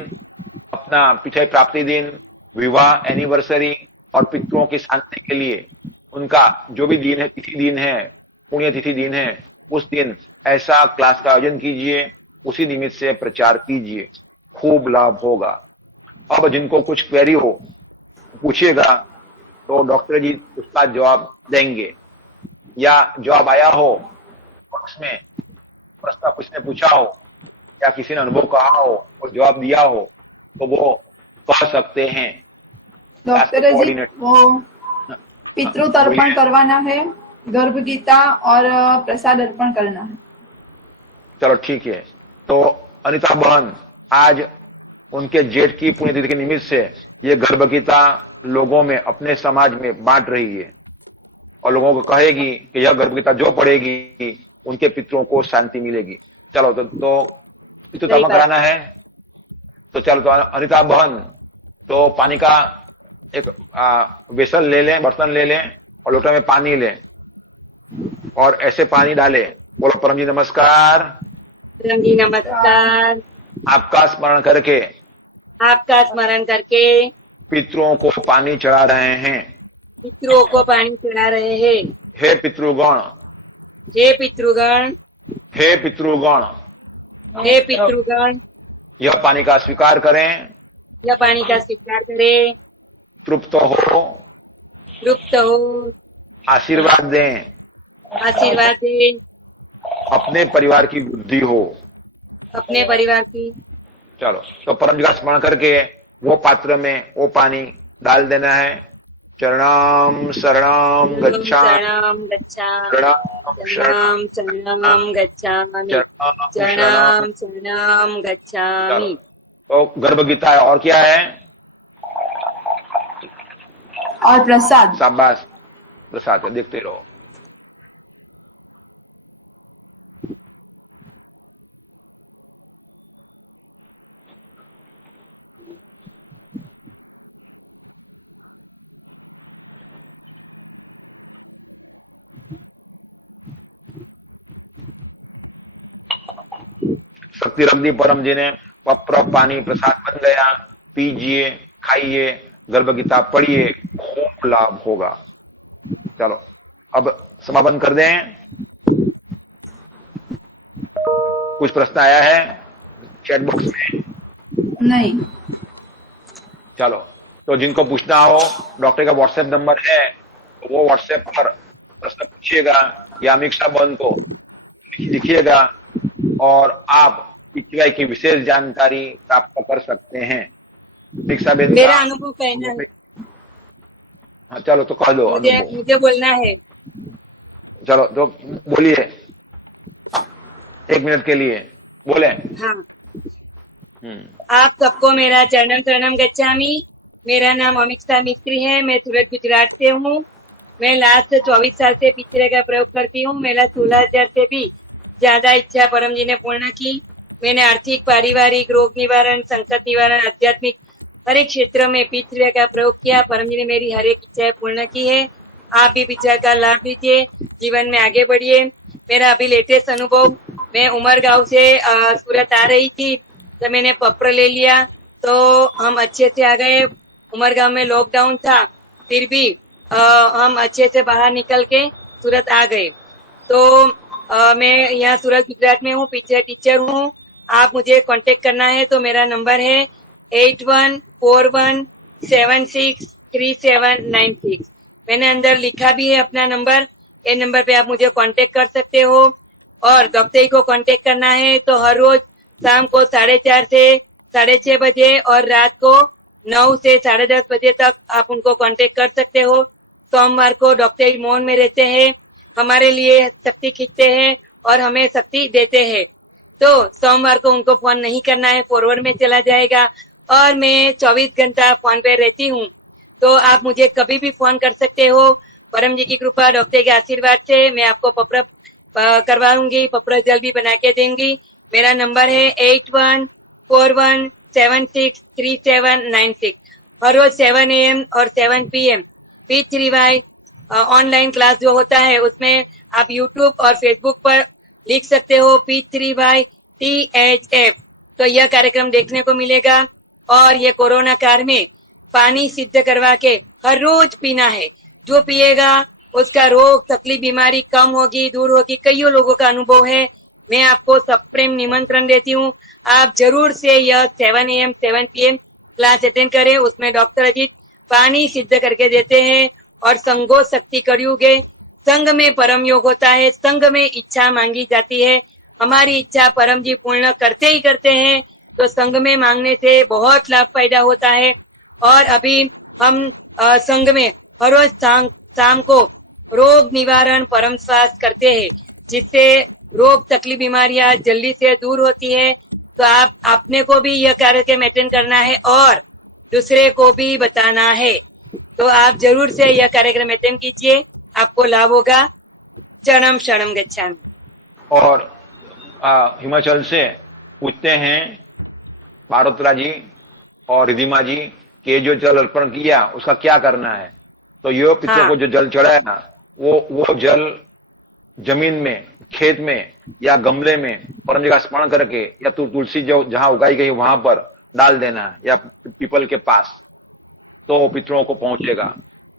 अपना पिछाई प्राप्ति दिन, विवाह एनिवर्सरी और पितरों की शांति के लिए उनका जो भी दिन है, तिथि दिन है, पुण्य तिथि दिन है, उस दिन ऐसा क्लास का आयोजन कीजिए। उसी निमित्त से प्रचार कीजिए, खूब लाभ होगा। अब जिनको कुछ क्वेरी हो पूछिएगा तो डॉक्टर जी उसका जवाब देंगे। या जवाब आया हो बॉक्स में, प्रश्न किसी ने पूछा हो या किसी ने अनुभव कहा हो और जवाब दिया हो तो वो कह सकते हैं। डॉक्टर जी वो पितृ तर्पण करवाना है, गर्भ गीता और प्रसाद अर्पण करना है। चलो ठीक है। तो अनिता बहन आज उनके जेठ की पुण्यतिथि के निमित्त से ये गर्भ गीता लोगों में, अपने समाज में बांट रही है और लोगों को कहेगी कि यह गर्भ गीता जो पढ़ेगी उनके पितरों को शांति मिलेगी। चलो तो पितृ तर्पण कराना है। तो चलो तो अनिता बहन तो पानी का एक वेसल ले लें, बर्तन ले लें और लोटे में पानी लें और ऐसे पानी डालें। बोलो परम जी नमस्कार। परम जी नमस्कार। आपका स्मरण करके पितरों को पानी चढ़ा रहे हैं। पितरों को पानी चढ़ा रहे हैं। हे पितृगण, हे पितृगण, हे पितृगण, हे पितृगण, यह पानी का स्वीकार करें। यह पानी का स्वीकार करें। तृप्त हो, तृप्त हो, आशीर्वाद दें, आशीर्वाद दें। अपने परिवार की वृद्धि हो, अपने परिवार की। चलो तो परम जी का स्मरण करके वो पात्र में वो पानी डाल देना है। चरणाम शरणाम गच्छामि, शरणं शरणं गच्छामि, शरणं शरणं गच्छामि। तो गर्भ गीता है और क्या है? और प्रसाद। शाबाश, प्रसाद है, देखते रहो। शक्ति रख दी परम जी ने। पप्र पानी प्रसाद बन गया। पीजिए, खाइए, गर्भ गीता पढ़िए, खूब लाभ होगा। चलो अब समापन कर दें। कुछ प्रश्न आया है चैट बॉक्स में? नहीं। चलो तो जिनको पूछना हो डॉक्टर का व्हाट्सएप नंबर है, तो वो व्हाट्सएप पर प्रश्न पूछिएगा या अमीक्षा बहन को लिखिएगा और आप पीटीआई की विशेष जानकारी प्राप्त कर सकते हैं। दीक्षा बेन मेरा अनुभव कहना है। हाँ चलो तो कह दो। मुझे बोलना है। चलो तो बोलिए 1 मिनट के लिए। बोले। हाँ, आप सबको मेरा चरणम शरणम गच्छामि। मेरा नाम अमिता मिस्त्री है, मैं सूरत गुजरात से हूँ। मैं लास्ट 24 साल से पिछड़े का प्रयोग करती हूँ। मेरा 16,000 से भी ज्यादा इच्छा परम जी ने पूर्ण की। मैंने आर्थिक, पारिवारिक, रोग निवारण, संकट निवारण, आध्यात्मिक हर एक क्षेत्र में पिछड़े का प्रयोग किया। परम जी ने मेरी हर एक इच्छा पूर्ण की है। आप भी पिछड़ा का लाभ लीजिए, जीवन में आगे बढ़िए। मेरा अभी लेटेस्ट अनुभव, मैं उमरगांव से सूरत आ रही थी तो मैंने पत्र ले लिया, तो हम अच्छे से आ गए। उमरगांव में लॉकडाउन था, फिर भी हम अच्छे से बाहर निकल के सूरत आ गए। तो मैं यहाँ सूरत गुजरात में हूँ, पीछे टीचर हूँ। आप मुझे कांटेक्ट करना है तो मेरा नंबर है 8141763796। मैंने अंदर लिखा भी है अपना नंबर, ये नंबर पे आप मुझे कांटेक्ट कर सकते हो। और डॉक्टर को कांटेक्ट करना है तो हर रोज शाम को 4:30 से 6:30 बजे और रात को 9 से 10:30 बजे तक आप उनको कांटेक्ट कर सकते हो। सोमवार को डॉक्टर मौन में रहते हैं, हमारे लिए शक्ति खींचते हैं और हमें शक्ति देते हैं। तो सोमवार को उनको फोन नहीं करना है, फॉरवर्ड में चला जाएगा। और मैं 24 घंटा फोन पे रहती हूँ, तो आप मुझे कभी भी फोन कर सकते हो। परम जी की कृपा, डॉक्टर के आशीर्वाद से मैं आपको पत्र करवाऊंगी, पत्र जल्द भी बना के देंगी। मेरा नंबर है 8141763796। हर रोज 7 AM और 7 PM P3Y ऑनलाइन क्लास जो होता है उसमें आप यूट्यूब और फेसबुक पर लिख सकते हो P3Y THF, तो यह कार्यक्रम देखने को मिलेगा। और ये कोरोना काल में पानी सिद्ध करवा के हर रोज पीना है। जो पिएगा उसका रोग, तकलीफ, बीमारी कम होगी, दूर होगी। कई लोगों का अनुभव है। मैं आपको सप्रेम निमंत्रण देती हूँ, आप जरूर से यह 7 AM 7 PM क्लास अटेंड करें। उसमें डॉक्टर अजीत पानी सिद्ध करके देते हैं और संगो शक्ति करियुगे। संग में परम योग होता है, संग में इच्छा मांगी जाती है। हमारी इच्छा परम जी पूर्ण करते ही करते हैं, तो संग में मांगने से बहुत लाभ पैदा होता है। और अभी हम संग में हर रोज शाम को रोग निवारण परम स्वास्थ्य करते हैं, जिससे रोग, तकलीफ, बीमारियां जल्दी से दूर होती है। तो आपने को भी यह कार्यक्रम अटेंड करना है और दूसरे को भी बताना है। तो आप जरूर से यह कार्यक्रम अटेंड कीजिए, आपको लाभ होगा। चरणम शरणम गच्छामि। और हिमाचल से पूछते हैं पार्वती जी और रिधिमा जी के जो जल अर्पण किया उसका क्या करना है। तो यो पितरों को जो जल चढ़ाया वो जल जमीन में, खेत में या गमले में परम जी का स्मरण करके या तुलसी जो जहां उगाई गई वहां पर डाल देना है या पीपल के पास, तो पितरों को पहुंचेगा।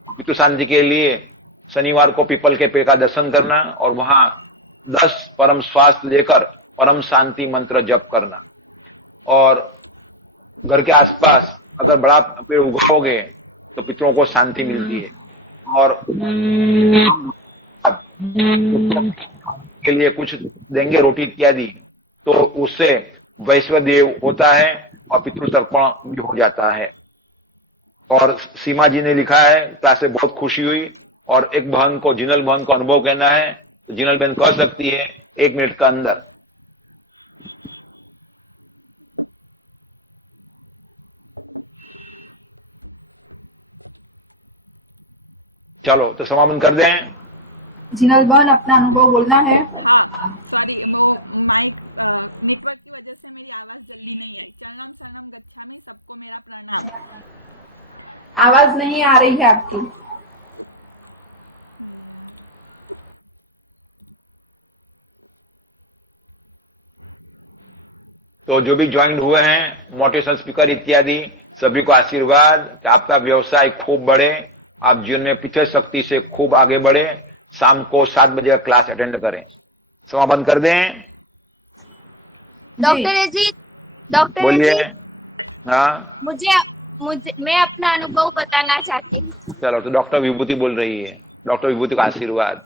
पितृ शांति के लिए शनिवार को पीपल के पेड़ का दर्शन करना और वहां 10 परम स्वास्थ्य लेकर परम शांति मंत्र जप करना। और घर के आसपास अगर बड़ा पेड़ उगाओगे तो पितरों को शांति मिलती है। और के लिए कुछ देंगे, रोटी इत्यादि, तो उससे वैश्वदेव होता है और पितृ तर्पण भी हो जाता है। और सीमा जी ने लिखा है, क्लास से बहुत खुशी हुई। और एक बहन को, जिनल बहन को अनुभव कहना है तो जिनल बहन कह सकती है 1 मिनट का अंदर। चलो तो समापन कर दें। जिनल बहन अपना अनुभव बोलना है। आवाज नहीं आ रही है आपकी। तो जो भी ज्वाइन हुए हैं, मोटिवेशनल स्पीकर इत्यादि, सभी को आशीर्वाद कि आपका व्यवसाय खूब बढ़े, आप जीवन में पिछड़ शक्ति से खूब आगे बढ़े। शाम को 7 बजे का क्लास अटेंड करें। समापन कर दें। डॉक्टर अजीत, डॉक्टर बोलिए। अजीत, हाँ, मुझे मैं अपना अनुभव बताना चाहती हूँ। चलो तो डॉक्टर विभूति बोल रही है। डॉक्टर विभूति का आशीर्वाद।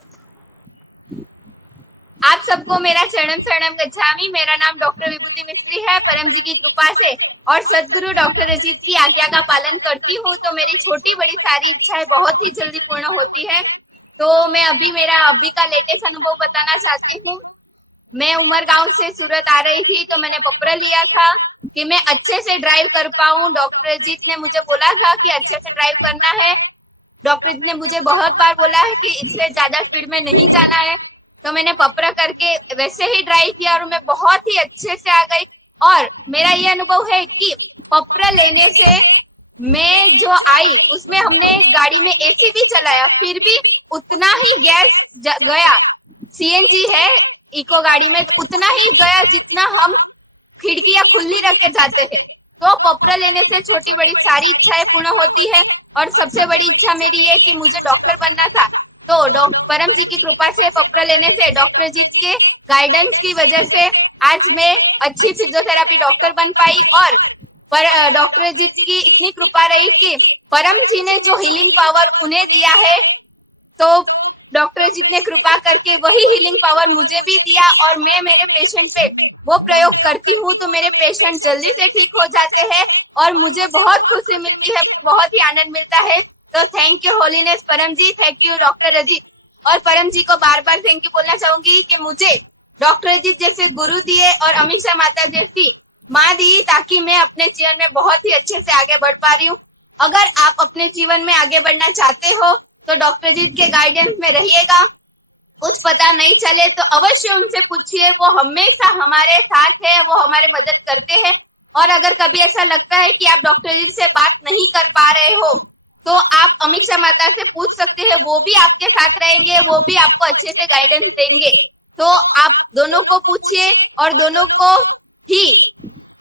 आप सबको मेरा चरणम शरणम गच्छामि। मेरा नाम डॉक्टर विभूति मिस्त्री है। परम जी की कृपा से और सदगुरु डॉक्टर अजीत की आज्ञा का पालन करती हूँ, तो मेरी छोटी बड़ी सारी इच्छाएं बहुत ही जल्दी पूर्ण होती है। तो मैं अभी का लेटेस्ट अनुभव बताना चाहती हूँ। मैं उमरगांव से सूरत आ रही थी तो मैंने पत्र लिया था कि मैं अच्छे से ड्राइव कर पाऊं। डॉक्टर अजीत ने मुझे बोला था कि अच्छे से ड्राइव करना है। डॉक्टर अजीत ने मुझे बहुत बार बोला है कि इससे ज्यादा स्पीड में नहीं जाना है। तो मैंने पत्र करके वैसे ही ड्राइव किया और मैं बहुत ही अच्छे से आ गई। और मेरा ये अनुभव है कि पत्र लेने से मैं जो आई उसमें हमने गाड़ी में एसी भी चलाया, फिर भी उतना ही गैस गया। सीएनजी है इको गाड़ी में, तो उतना ही गया जितना हम खिड़कियां खुली रख के जाते हैं। तो पत्र लेने से छोटी बड़ी सारी इच्छाएं पूर्ण होती है। और सबसे बड़ी इच्छा मेरी ये कि मुझे डॉक्टर बनना था। तो परम जी की कृपा से पत्र लेने से, डॉक्टर जी के गाइडेंस की वजह से आज मैं अच्छी फिजियोथेरेपी डॉक्टर बन पाई। और डॉक्टर जी की इतनी कृपा रही कि परम जी ने जो हीलिंग पावर उन्हें दिया है, तो डॉक्टर जी ने कृपा करके वही हीलिंग पावर मुझे भी दिया। और मैं मेरे पेशेंट पे वो प्रयोग करती हूँ तो मेरे पेशेंट जल्दी से ठीक हो जाते हैं और मुझे बहुत खुशी मिलती है, बहुत ही आनंद मिलता है। तो थैंक यू होलीनेस परम जी, थैंक यू डॉक्टर अजीत। और परम जी को बार बार थैंक यू बोलना चाहूंगी कि मुझे डॉक्टर अजीत जैसे गुरु दिए और अमीषा माता जैसी माँ दी, ताकि मैं अपने जीवन में बहुत ही अच्छे से आगे बढ़ पा रही हूँ। अगर आप अपने जीवन में आगे बढ़ना चाहते हो तो डॉक्टर अजीत के गाइडेंस में रहिएगा। कुछ पता नहीं चले तो अवश्य उनसे पूछिए, वो हमेशा हमारे साथ है, वो हमारे मदद करते हैं। और अगर कभी ऐसा लगता है कि आप डॉक्टर जी से बात नहीं कर पा रहे हो तो आप अमीषा माता से पूछ सकते हैं, वो भी आपके साथ रहेंगे, वो भी आपको अच्छे से गाइडेंस देंगे। तो आप दोनों को पूछिए और दोनों को ही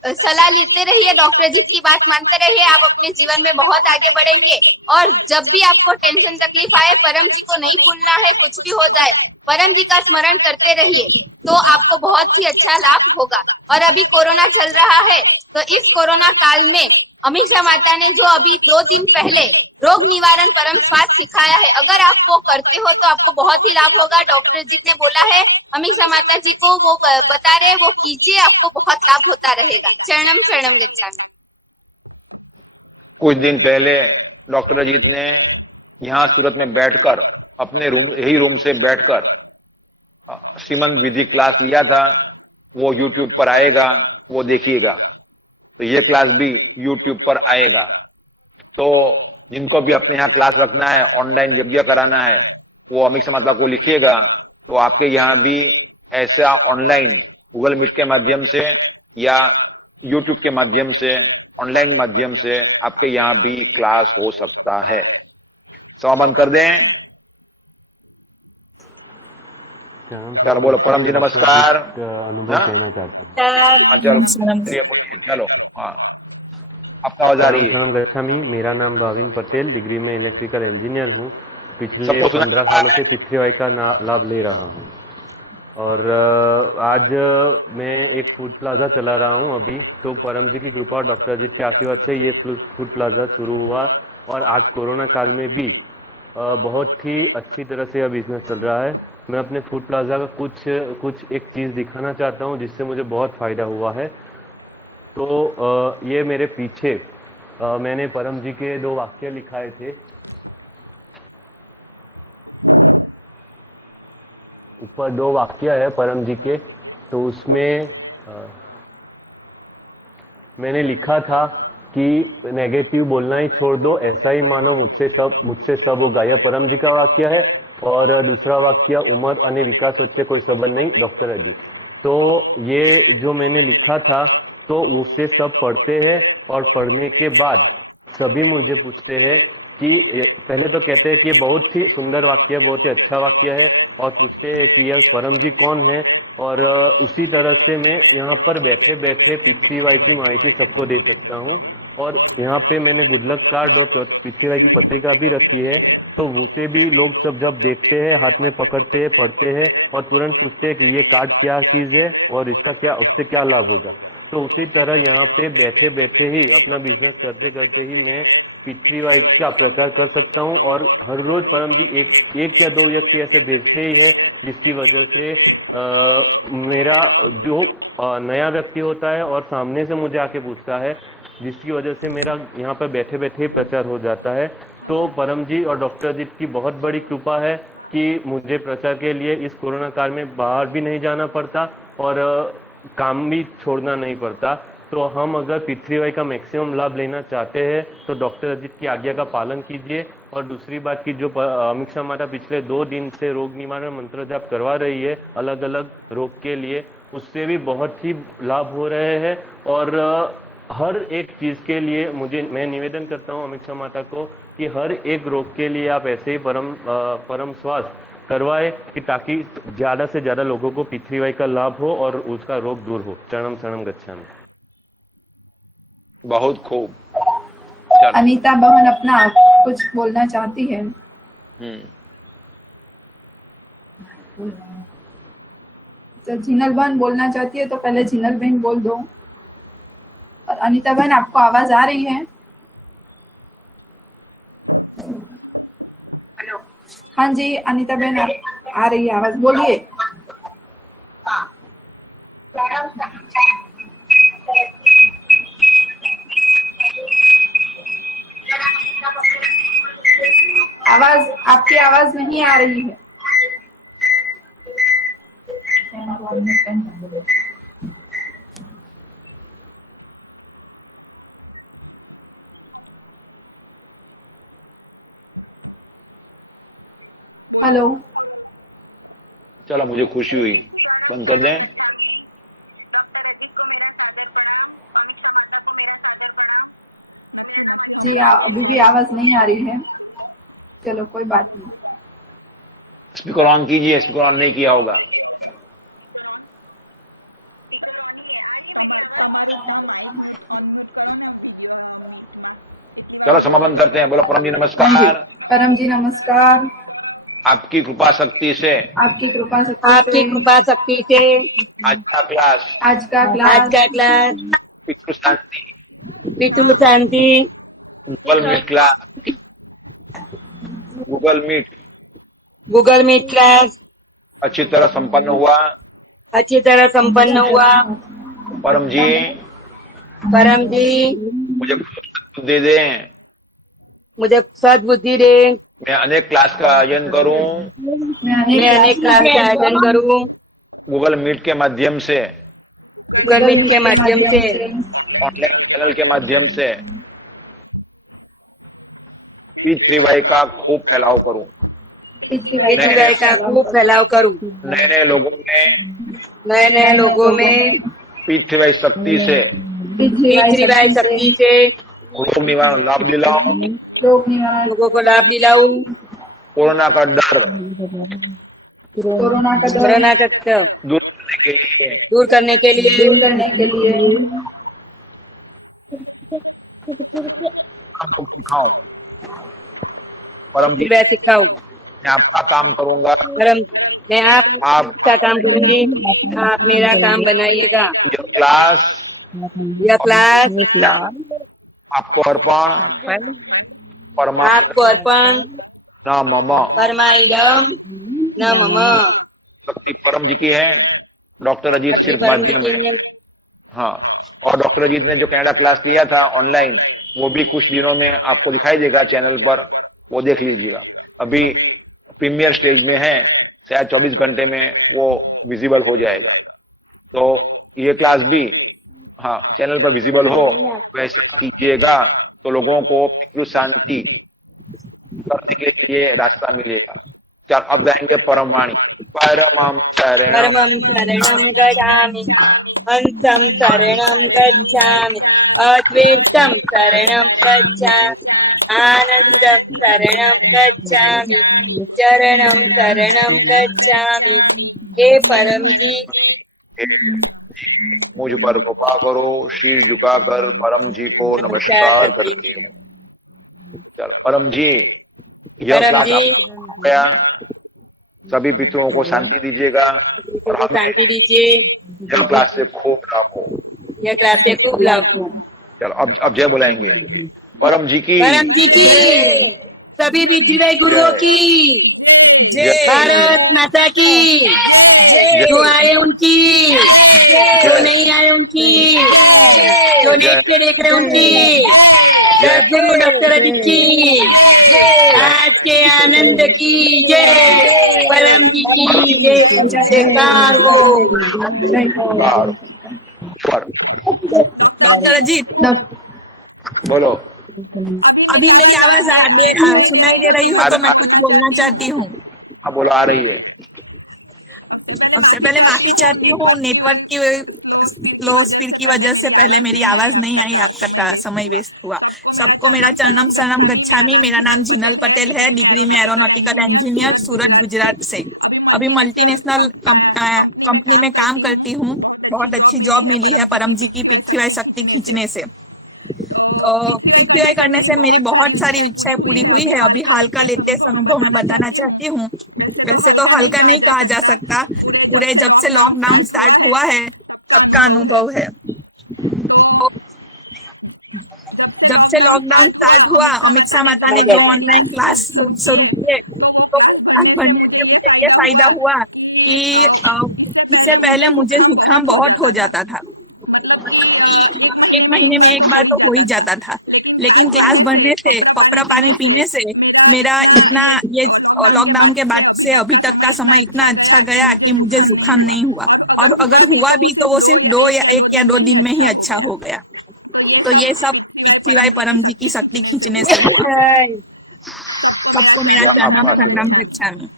सलाह लेते रहिए, डॉक्टर जी की बात मानते रहिए, आप अपने जीवन में बहुत आगे बढ़ेंगे। और जब भी आपको टेंशन तकलीफ आए, परम जी को नहीं भूलना है, कुछ भी हो जाए परम जी का स्मरण करते रहिए, तो आपको बहुत ही अच्छा लाभ होगा। और अभी कोरोना चल रहा है, तो इस कोरोना काल में अमीषा माता ने जो अभी 2 दिन पहले रोग निवारण परम स्वाद सिखाया है, अगर आप वो करते हो तो आपको बहुत ही लाभ होगा। डॉक्टर जी ने बोला है अमीषा माता जी को, वो बता रहे, वो कीजिए, आपको बहुत लाभ होता रहेगा। शरणम शरणम गच्छामि। कुछ दिन पहले डॉक्टर अजीत ने यहाँ सूरत में बैठकर अपने यही रूम से बैठकर श्रीमंत विधि क्लास लिया था। वो यूट्यूब पर आएगा, वो देखिएगा। तो ये क्लास भी यूट्यूब पर आएगा। तो जिनको भी अपने यहाँ क्लास रखना है, ऑनलाइन यज्ञ कराना है, वो अमीषा माता को लिखिएगा। तो आपके यहाँ भी ऐसा ऑनलाइन गूगल मीट के माध्यम से या यूट्यूब के माध्यम से, ऑनलाइन माध्यम से आपके यहाँ भी क्लास हो सकता है। समा बंद कर दें। चलो बोलो परम जी नमस्कार। अनुभव कहना चाहता हूँ। चलो बोलिए, चलो। हाँ, आपका आवाज आ रही है। शरणम गच्छामि। मेरा नाम भाविन पटेल, डिग्री में इलेक्ट्रिकल इंजीनियर हूँ। पिछले 15 सालों से पितृवाई का लाभ ले रहा हूँ। और आज मैं एक फूड प्लाजा चला रहा हूँ अभी। तो परम जी की कृपा और डॉक्टर अजीत के आशीर्वाद से ये फूड प्लाजा शुरू हुआ। और आज कोरोना काल में भी बहुत ही अच्छी तरह से यह बिजनेस चल रहा है। मैं अपने फूड प्लाजा का कुछ एक चीज़ दिखाना चाहता हूँ जिससे मुझे बहुत फ़ायदा हुआ है। तो ये मेरे पीछे मैंने परम जी के 2 वाक्य लिखाए थे। ऊपर 2 वाक्य है परम जी के। तो उसमें मैंने लिखा था कि नेगेटिव बोलना ही छोड़ दो, ऐसा ही मानो मुझसे सब होगा। यह परम जी का वाक्य है। और दूसरा वाक्य, उम्र अने विकास वच्चे कोई संबंध नहीं, डॉक्टर अजीत। तो ये जो मैंने लिखा था, तो उससे सब पढ़ते हैं और पढ़ने के बाद सभी मुझे पूछते हैं कि पहले तो कहते हैं कि ये बहुत ही सुंदर वाक्य है, बहुत ही अच्छा वाक्य है, और पूछते हैं कि यह परम जी कौन है। और उसी तरह से मैं यहाँ पर बैठे बैठे पितृवाई की माहिती सबको दे सकता हूँ। और यहाँ पे मैंने गुड लक कार्ड और पितृवाई की पत्रिका भी रखी है। तो उसे भी लोग सब जब देखते हैं, हाथ में पकड़ते हैं, पढ़ते हैं और तुरंत पूछते हैं कि ये कार्ड क्या चीज़ है और उससे क्या लाभ होगा। तो उसी तरह यहाँ पे बैठे बैठे ही अपना बिजनेस करते करते ही मैं पितृवाई का प्रचार कर सकता हूँ। और हर रोज परम जी एक या 2 व्यक्ति ऐसे भेजते ही है, जिसकी वजह से मेरा जो नया व्यक्ति होता है और सामने से मुझे आके पूछता है, जिसकी वजह से मेरा यहाँ पर बैठे बैठे ही प्रचार हो जाता है। तो परम जी और डॉक्टर जी की बहुत बड़ी कृपा है। कि मुझे प्रचार के लिए इस कोरोना काल में बाहर भी नहीं जाना पड़ता और काम भी छोड़ना नहीं पड़ता। तो हम अगर P3Y का मैक्सिमम लाभ लेना चाहते हैं तो डॉक्टर अजीत की आज्ञा का पालन कीजिए। और दूसरी बात की जो अमीक्षा माता पिछले 2 दिन से रोग निवारण मंत्र जाप करवा रही है अलग अलग रोग के लिए, उससे भी बहुत ही लाभ हो रहे हैं। और हर एक चीज के लिए मैं निवेदन करता हूँ अमीक्षा माता को कि हर एक रोग के लिए आप ऐसे ही परम श्वास करवाए कि ताकि ज्यादा से ज्यादा लोगों को P3Y का लाभ हो और उसका रोग दूर हो। चरणम शरणम गच्छामि। बहुत खूब। चलो। अनीता बहन अपना कुछ बोलना चाहती है। तो झीनल बहन बोलना चाहती है तो पहले झीनल बहन बोल दो। और अनीता बहन आपको आवाज आ रही है? हेलो। हाँ जी अनीता बहन आ रही है आवाज, बोलिए। आपकी आवाज नहीं आ रही है। हेलो। चलो मुझे खुशी हुई, बंद कर दें। जी अभी भी आवाज नहीं आ रही है। चलो कोई बात नहीं। स्पीकर ऑन कीजिए, स्पीकर ऑन नहीं किया होगा। चलो समापन करते हैं। बोलो परम जी नमस्कार। परम जी नमस्कार। आपकी कृपा शक्ति से आज का क्लास पितृ शांति गूगल मीट क्लास अच्छी तरह संपन्न हुआ। परम जी मुझे सद्बुद्धि दें। मैं अनेक क्लास का आयोजन करूं। गूगल मीट के माध्यम से, ऑनलाइन चैनल के माध्यम से P3Y का खूब फैलाव करूं। नए नए लोगों में P3Y शक्ति से रोग निवारण लाभ दिलाऊं। लोगों को लाभ दिलाऊं। कोरोना का डर दूर करने के लिए आपको सिखाऊं। परम जी सिखाऊं। मैं आपका काम करूंगा। मैं आपका काम करूंगी, आप मेरा काम बनाइएगा। यह क्लास आपको अर्पण न मम परमाइडम न मम। शक्ति परम जी की है, डॉक्टर अजीत सिर्फ माध्यम है। हाँ, और डॉक्टर अजीत ने जो कनाडा क्लास लिया था ऑनलाइन, वो भी कुछ दिनों में आपको दिखाई देगा चैनल पर, वो देख लीजिएगा। अभी प्रीमियर स्टेज में है, शायद 24 घंटे में वो विजिबल हो जाएगा। तो ये क्लास भी हाँ चैनल पर विजिबल हो, वैसा कीजिएगा तो लोगों को पितृ शांति करने के लिए रास्ता मिलेगा। चल अब गाएंगे परम वाणी। परमं शरणं गच्छामि, हंसं शरणं गच्छामि, अद्वैतं शरणं गच्छामि, आनंदं शरणं गच्छामि, चरणं शरणं गच्छामि। हे परम जी मुझ पर कृपा करो। शीर झुकाकर परम जी को नमस्कार करती हूँ। चलो परम जी, यह क्लास हो गया। सभी पितरों को शांति दीजिएगा और हम शांति दीजिए। यह क्लास से खूब लाभ हो। चलो अब जय बुलाएंगे। परम जी की सभी P3Y गुरुओं की जय। भारत माता की जय। जो आए उनकी, जो नहीं आए उनकी, जो नेट से देख रहे उनकी, सद्गुरु डॉक्टर अजीत की आज के आनंद की जय। की जय, जयकार हो। पर डॉक्टर अजीत, बोलो। अभी मेरी आवाज सुनाई दे रही हो तो मैं कुछ बोलना चाहती हूँ। हाँ बोलो, आ रही है। सबसे पहले माफी चाहती हूँ, नेटवर्क की स्लो स्पीड की वजह से पहले मेरी आवाज नहीं आई, आपका समय वेस्ट हुआ। सबको मेरा चरणम शरणम गच्छामी। मेरा नाम जिनल पटेल है, डिग्री में एरोनॉटिकल इंजीनियर, सूरत गुजरात से। अभी मल्टीनेशनल कंपनी में काम करती हूँ। बहुत अच्छी जॉब मिली है परम जी की पृथ्वी शक्ति खींचने से। पृथ्वी करने से मेरी बहुत सारी इच्छाएं पूरी हुई है। अभी हाल का लेटेस्ट अनुभव मैं बताना चाहती हूँ। वैसे तो हल्का नहीं कहा जा सकता, पूरे जब से लॉकडाउन स्टार्ट हुआ है तब का अनुभव है। तो जब से लॉकडाउन स्टार्ट हुआ, अमित शाह माता ने जो ऑनलाइन क्लास शुरू किए, तो क्लास भरने से मुझे ये फायदा हुआ कि इससे पहले मुझे जुकाम बहुत हो जाता था, एक महीने में एक बार तो हो ही जाता था। लेकिन क्लास बढ़ने से, पपरा पानी पीने से मेरा इतना, ये लॉकडाउन के बाद से अभी तक का समय इतना अच्छा गया कि मुझे जुकाम नहीं हुआ, और अगर हुआ भी तो वो सिर्फ 1 या 2 दिन में ही अच्छा हो गया। तो ये सब पृथ्वी परम जी की शक्ति खींचने से हुआ। सबको मेरा चरणम शरणम गच्छामि।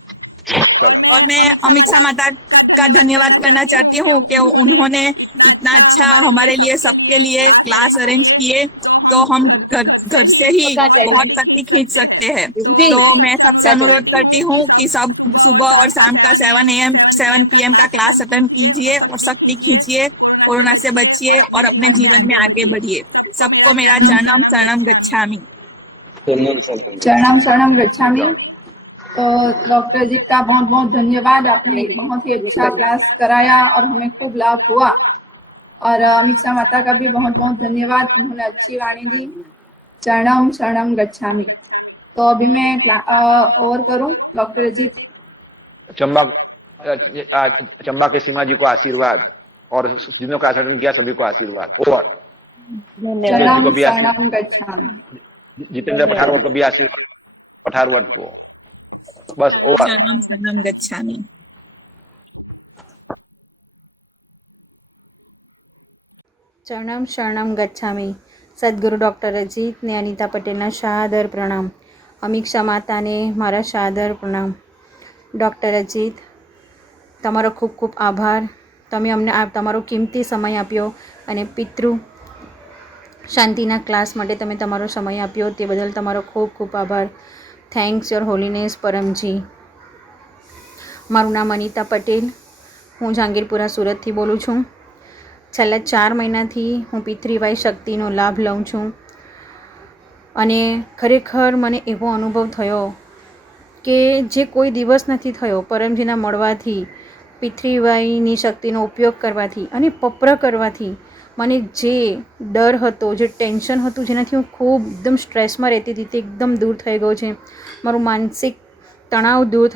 और मैं अमित शाह माता का धन्यवाद करना चाहती हूँ कि उन्होंने इतना अच्छा हमारे लिए, सबके लिए क्लास अरेंज किए, तो हम घर से ही बहुत शक्ति खींच सकते हैं। तो मैं सबसे अनुरोध करती हूँ कि सब सुबह और शाम का 7 PM का क्लास अटेंड कीजिए और शक्ति खींचिए, कोरोना से बचिए और अपने जीवन में आगे बढ़िए। सबको मेरा चरणम शरणम गच्छामि। चरणम शरणम गच्छामि। तो डॉक्टर अजीत का बहुत बहुत धन्यवाद, आपने बहुत ही अच्छा क्लास कराया और हमें खूब लाभ हुआ। और अमित शाह माता का भी बहुत बहुत धन्यवाद, उन्होंने अच्छी वाणी दी। चरणम शरणम गच्छामि। तो अभी मैं और करूं डॉक्टर अजीत। चंबा के सीमा जी को आशीर्वाद, और जिन्होंने क्लास अटेंड किया सभी को आशीर्वाद। ओवर। चरणम शरणम गच्छामि। जितेंद्र पठारवट को भी आशीर्वाद, पठारवट को। बस ओवर। शरणम शरणम गच्छामि। ચરણમ શરણમ ગચ્છામી. સદગુરુ ડૉક્ટર અજીતને અનિતા પટેલના શાહદર પ્રણામ. અમીક્ષા માતાને મારા શાહદર પ્રણામ. ડૉક્ટર અજીત, તમારો ખૂબ ખૂબ આભાર. તમે અમને તમારો કિંમતી સમય આપ્યો અને પિતૃ શાંતિના ક્લાસ માટે તમે તમારો સમય આપ્યો તે બદલ તમારો ખૂબ ખૂબ આભાર. Thanks your holiness Paramji. મારું નામ અનિતા પટેલ, હું જહાંગીરપુરા સુરતથી બોલું છું. છેલ્લા 4 મહિનાથી હું પિતૃવાય શક્તિનો લાભ લઉં છું અને ખરેખર મને એવો અનુભવ થયો કે જે કોઈ દિવસ નથી થયો પરમજીના મળવાથી, પિતૃવાયની શક્તિનો ઉપયોગ કરવાથી અને પપ્ર કરવાથી. મને જે ડર હતો, જે ટેન્શન હતું, જેનાથી હું ખૂબ એકદમ સ્ટ્રેસમાં રહેતી હતી તે એકદમ દૂર થઈ ગયો છે. મારું માનસિક તણાવ દૂર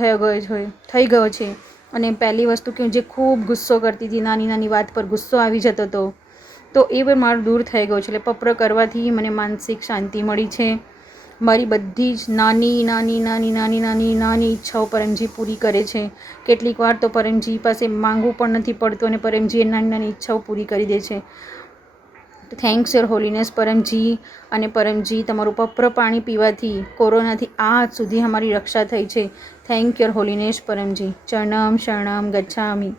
થઈ ગયો છે. અને પહેલી વસ્તુ કે હું જે ખૂબ ગુસ્સો કરતી હતી, નાની નાની વાત પર ગુસ્સો આવી જતો હતો, તો એ પણ મારું દૂર થઈ ગયું છે. એટલે પપ્ર કરવાથી મને માનસિક શાંતિ મળી છે. મારી બધી જ નાની ઈચ્છાઓ પરમજી પૂરી કરે છે. કેટલીક વાર તો પરમજી પાસે માંગવું પણ નથી પડતું અને પરમજી એ નાની ઈચ્છાઓ પૂરી કરી દે છે. Thanks your holiness Paramji. અને પરમજી, તમારું પપ્ર પાણી પીવાથી કોરોનાથી આજ સુધી અમારી રક્ષા થઈ છે. Thank your holiness Paramji. ચરણમ શરણમ ગચ્છામિ.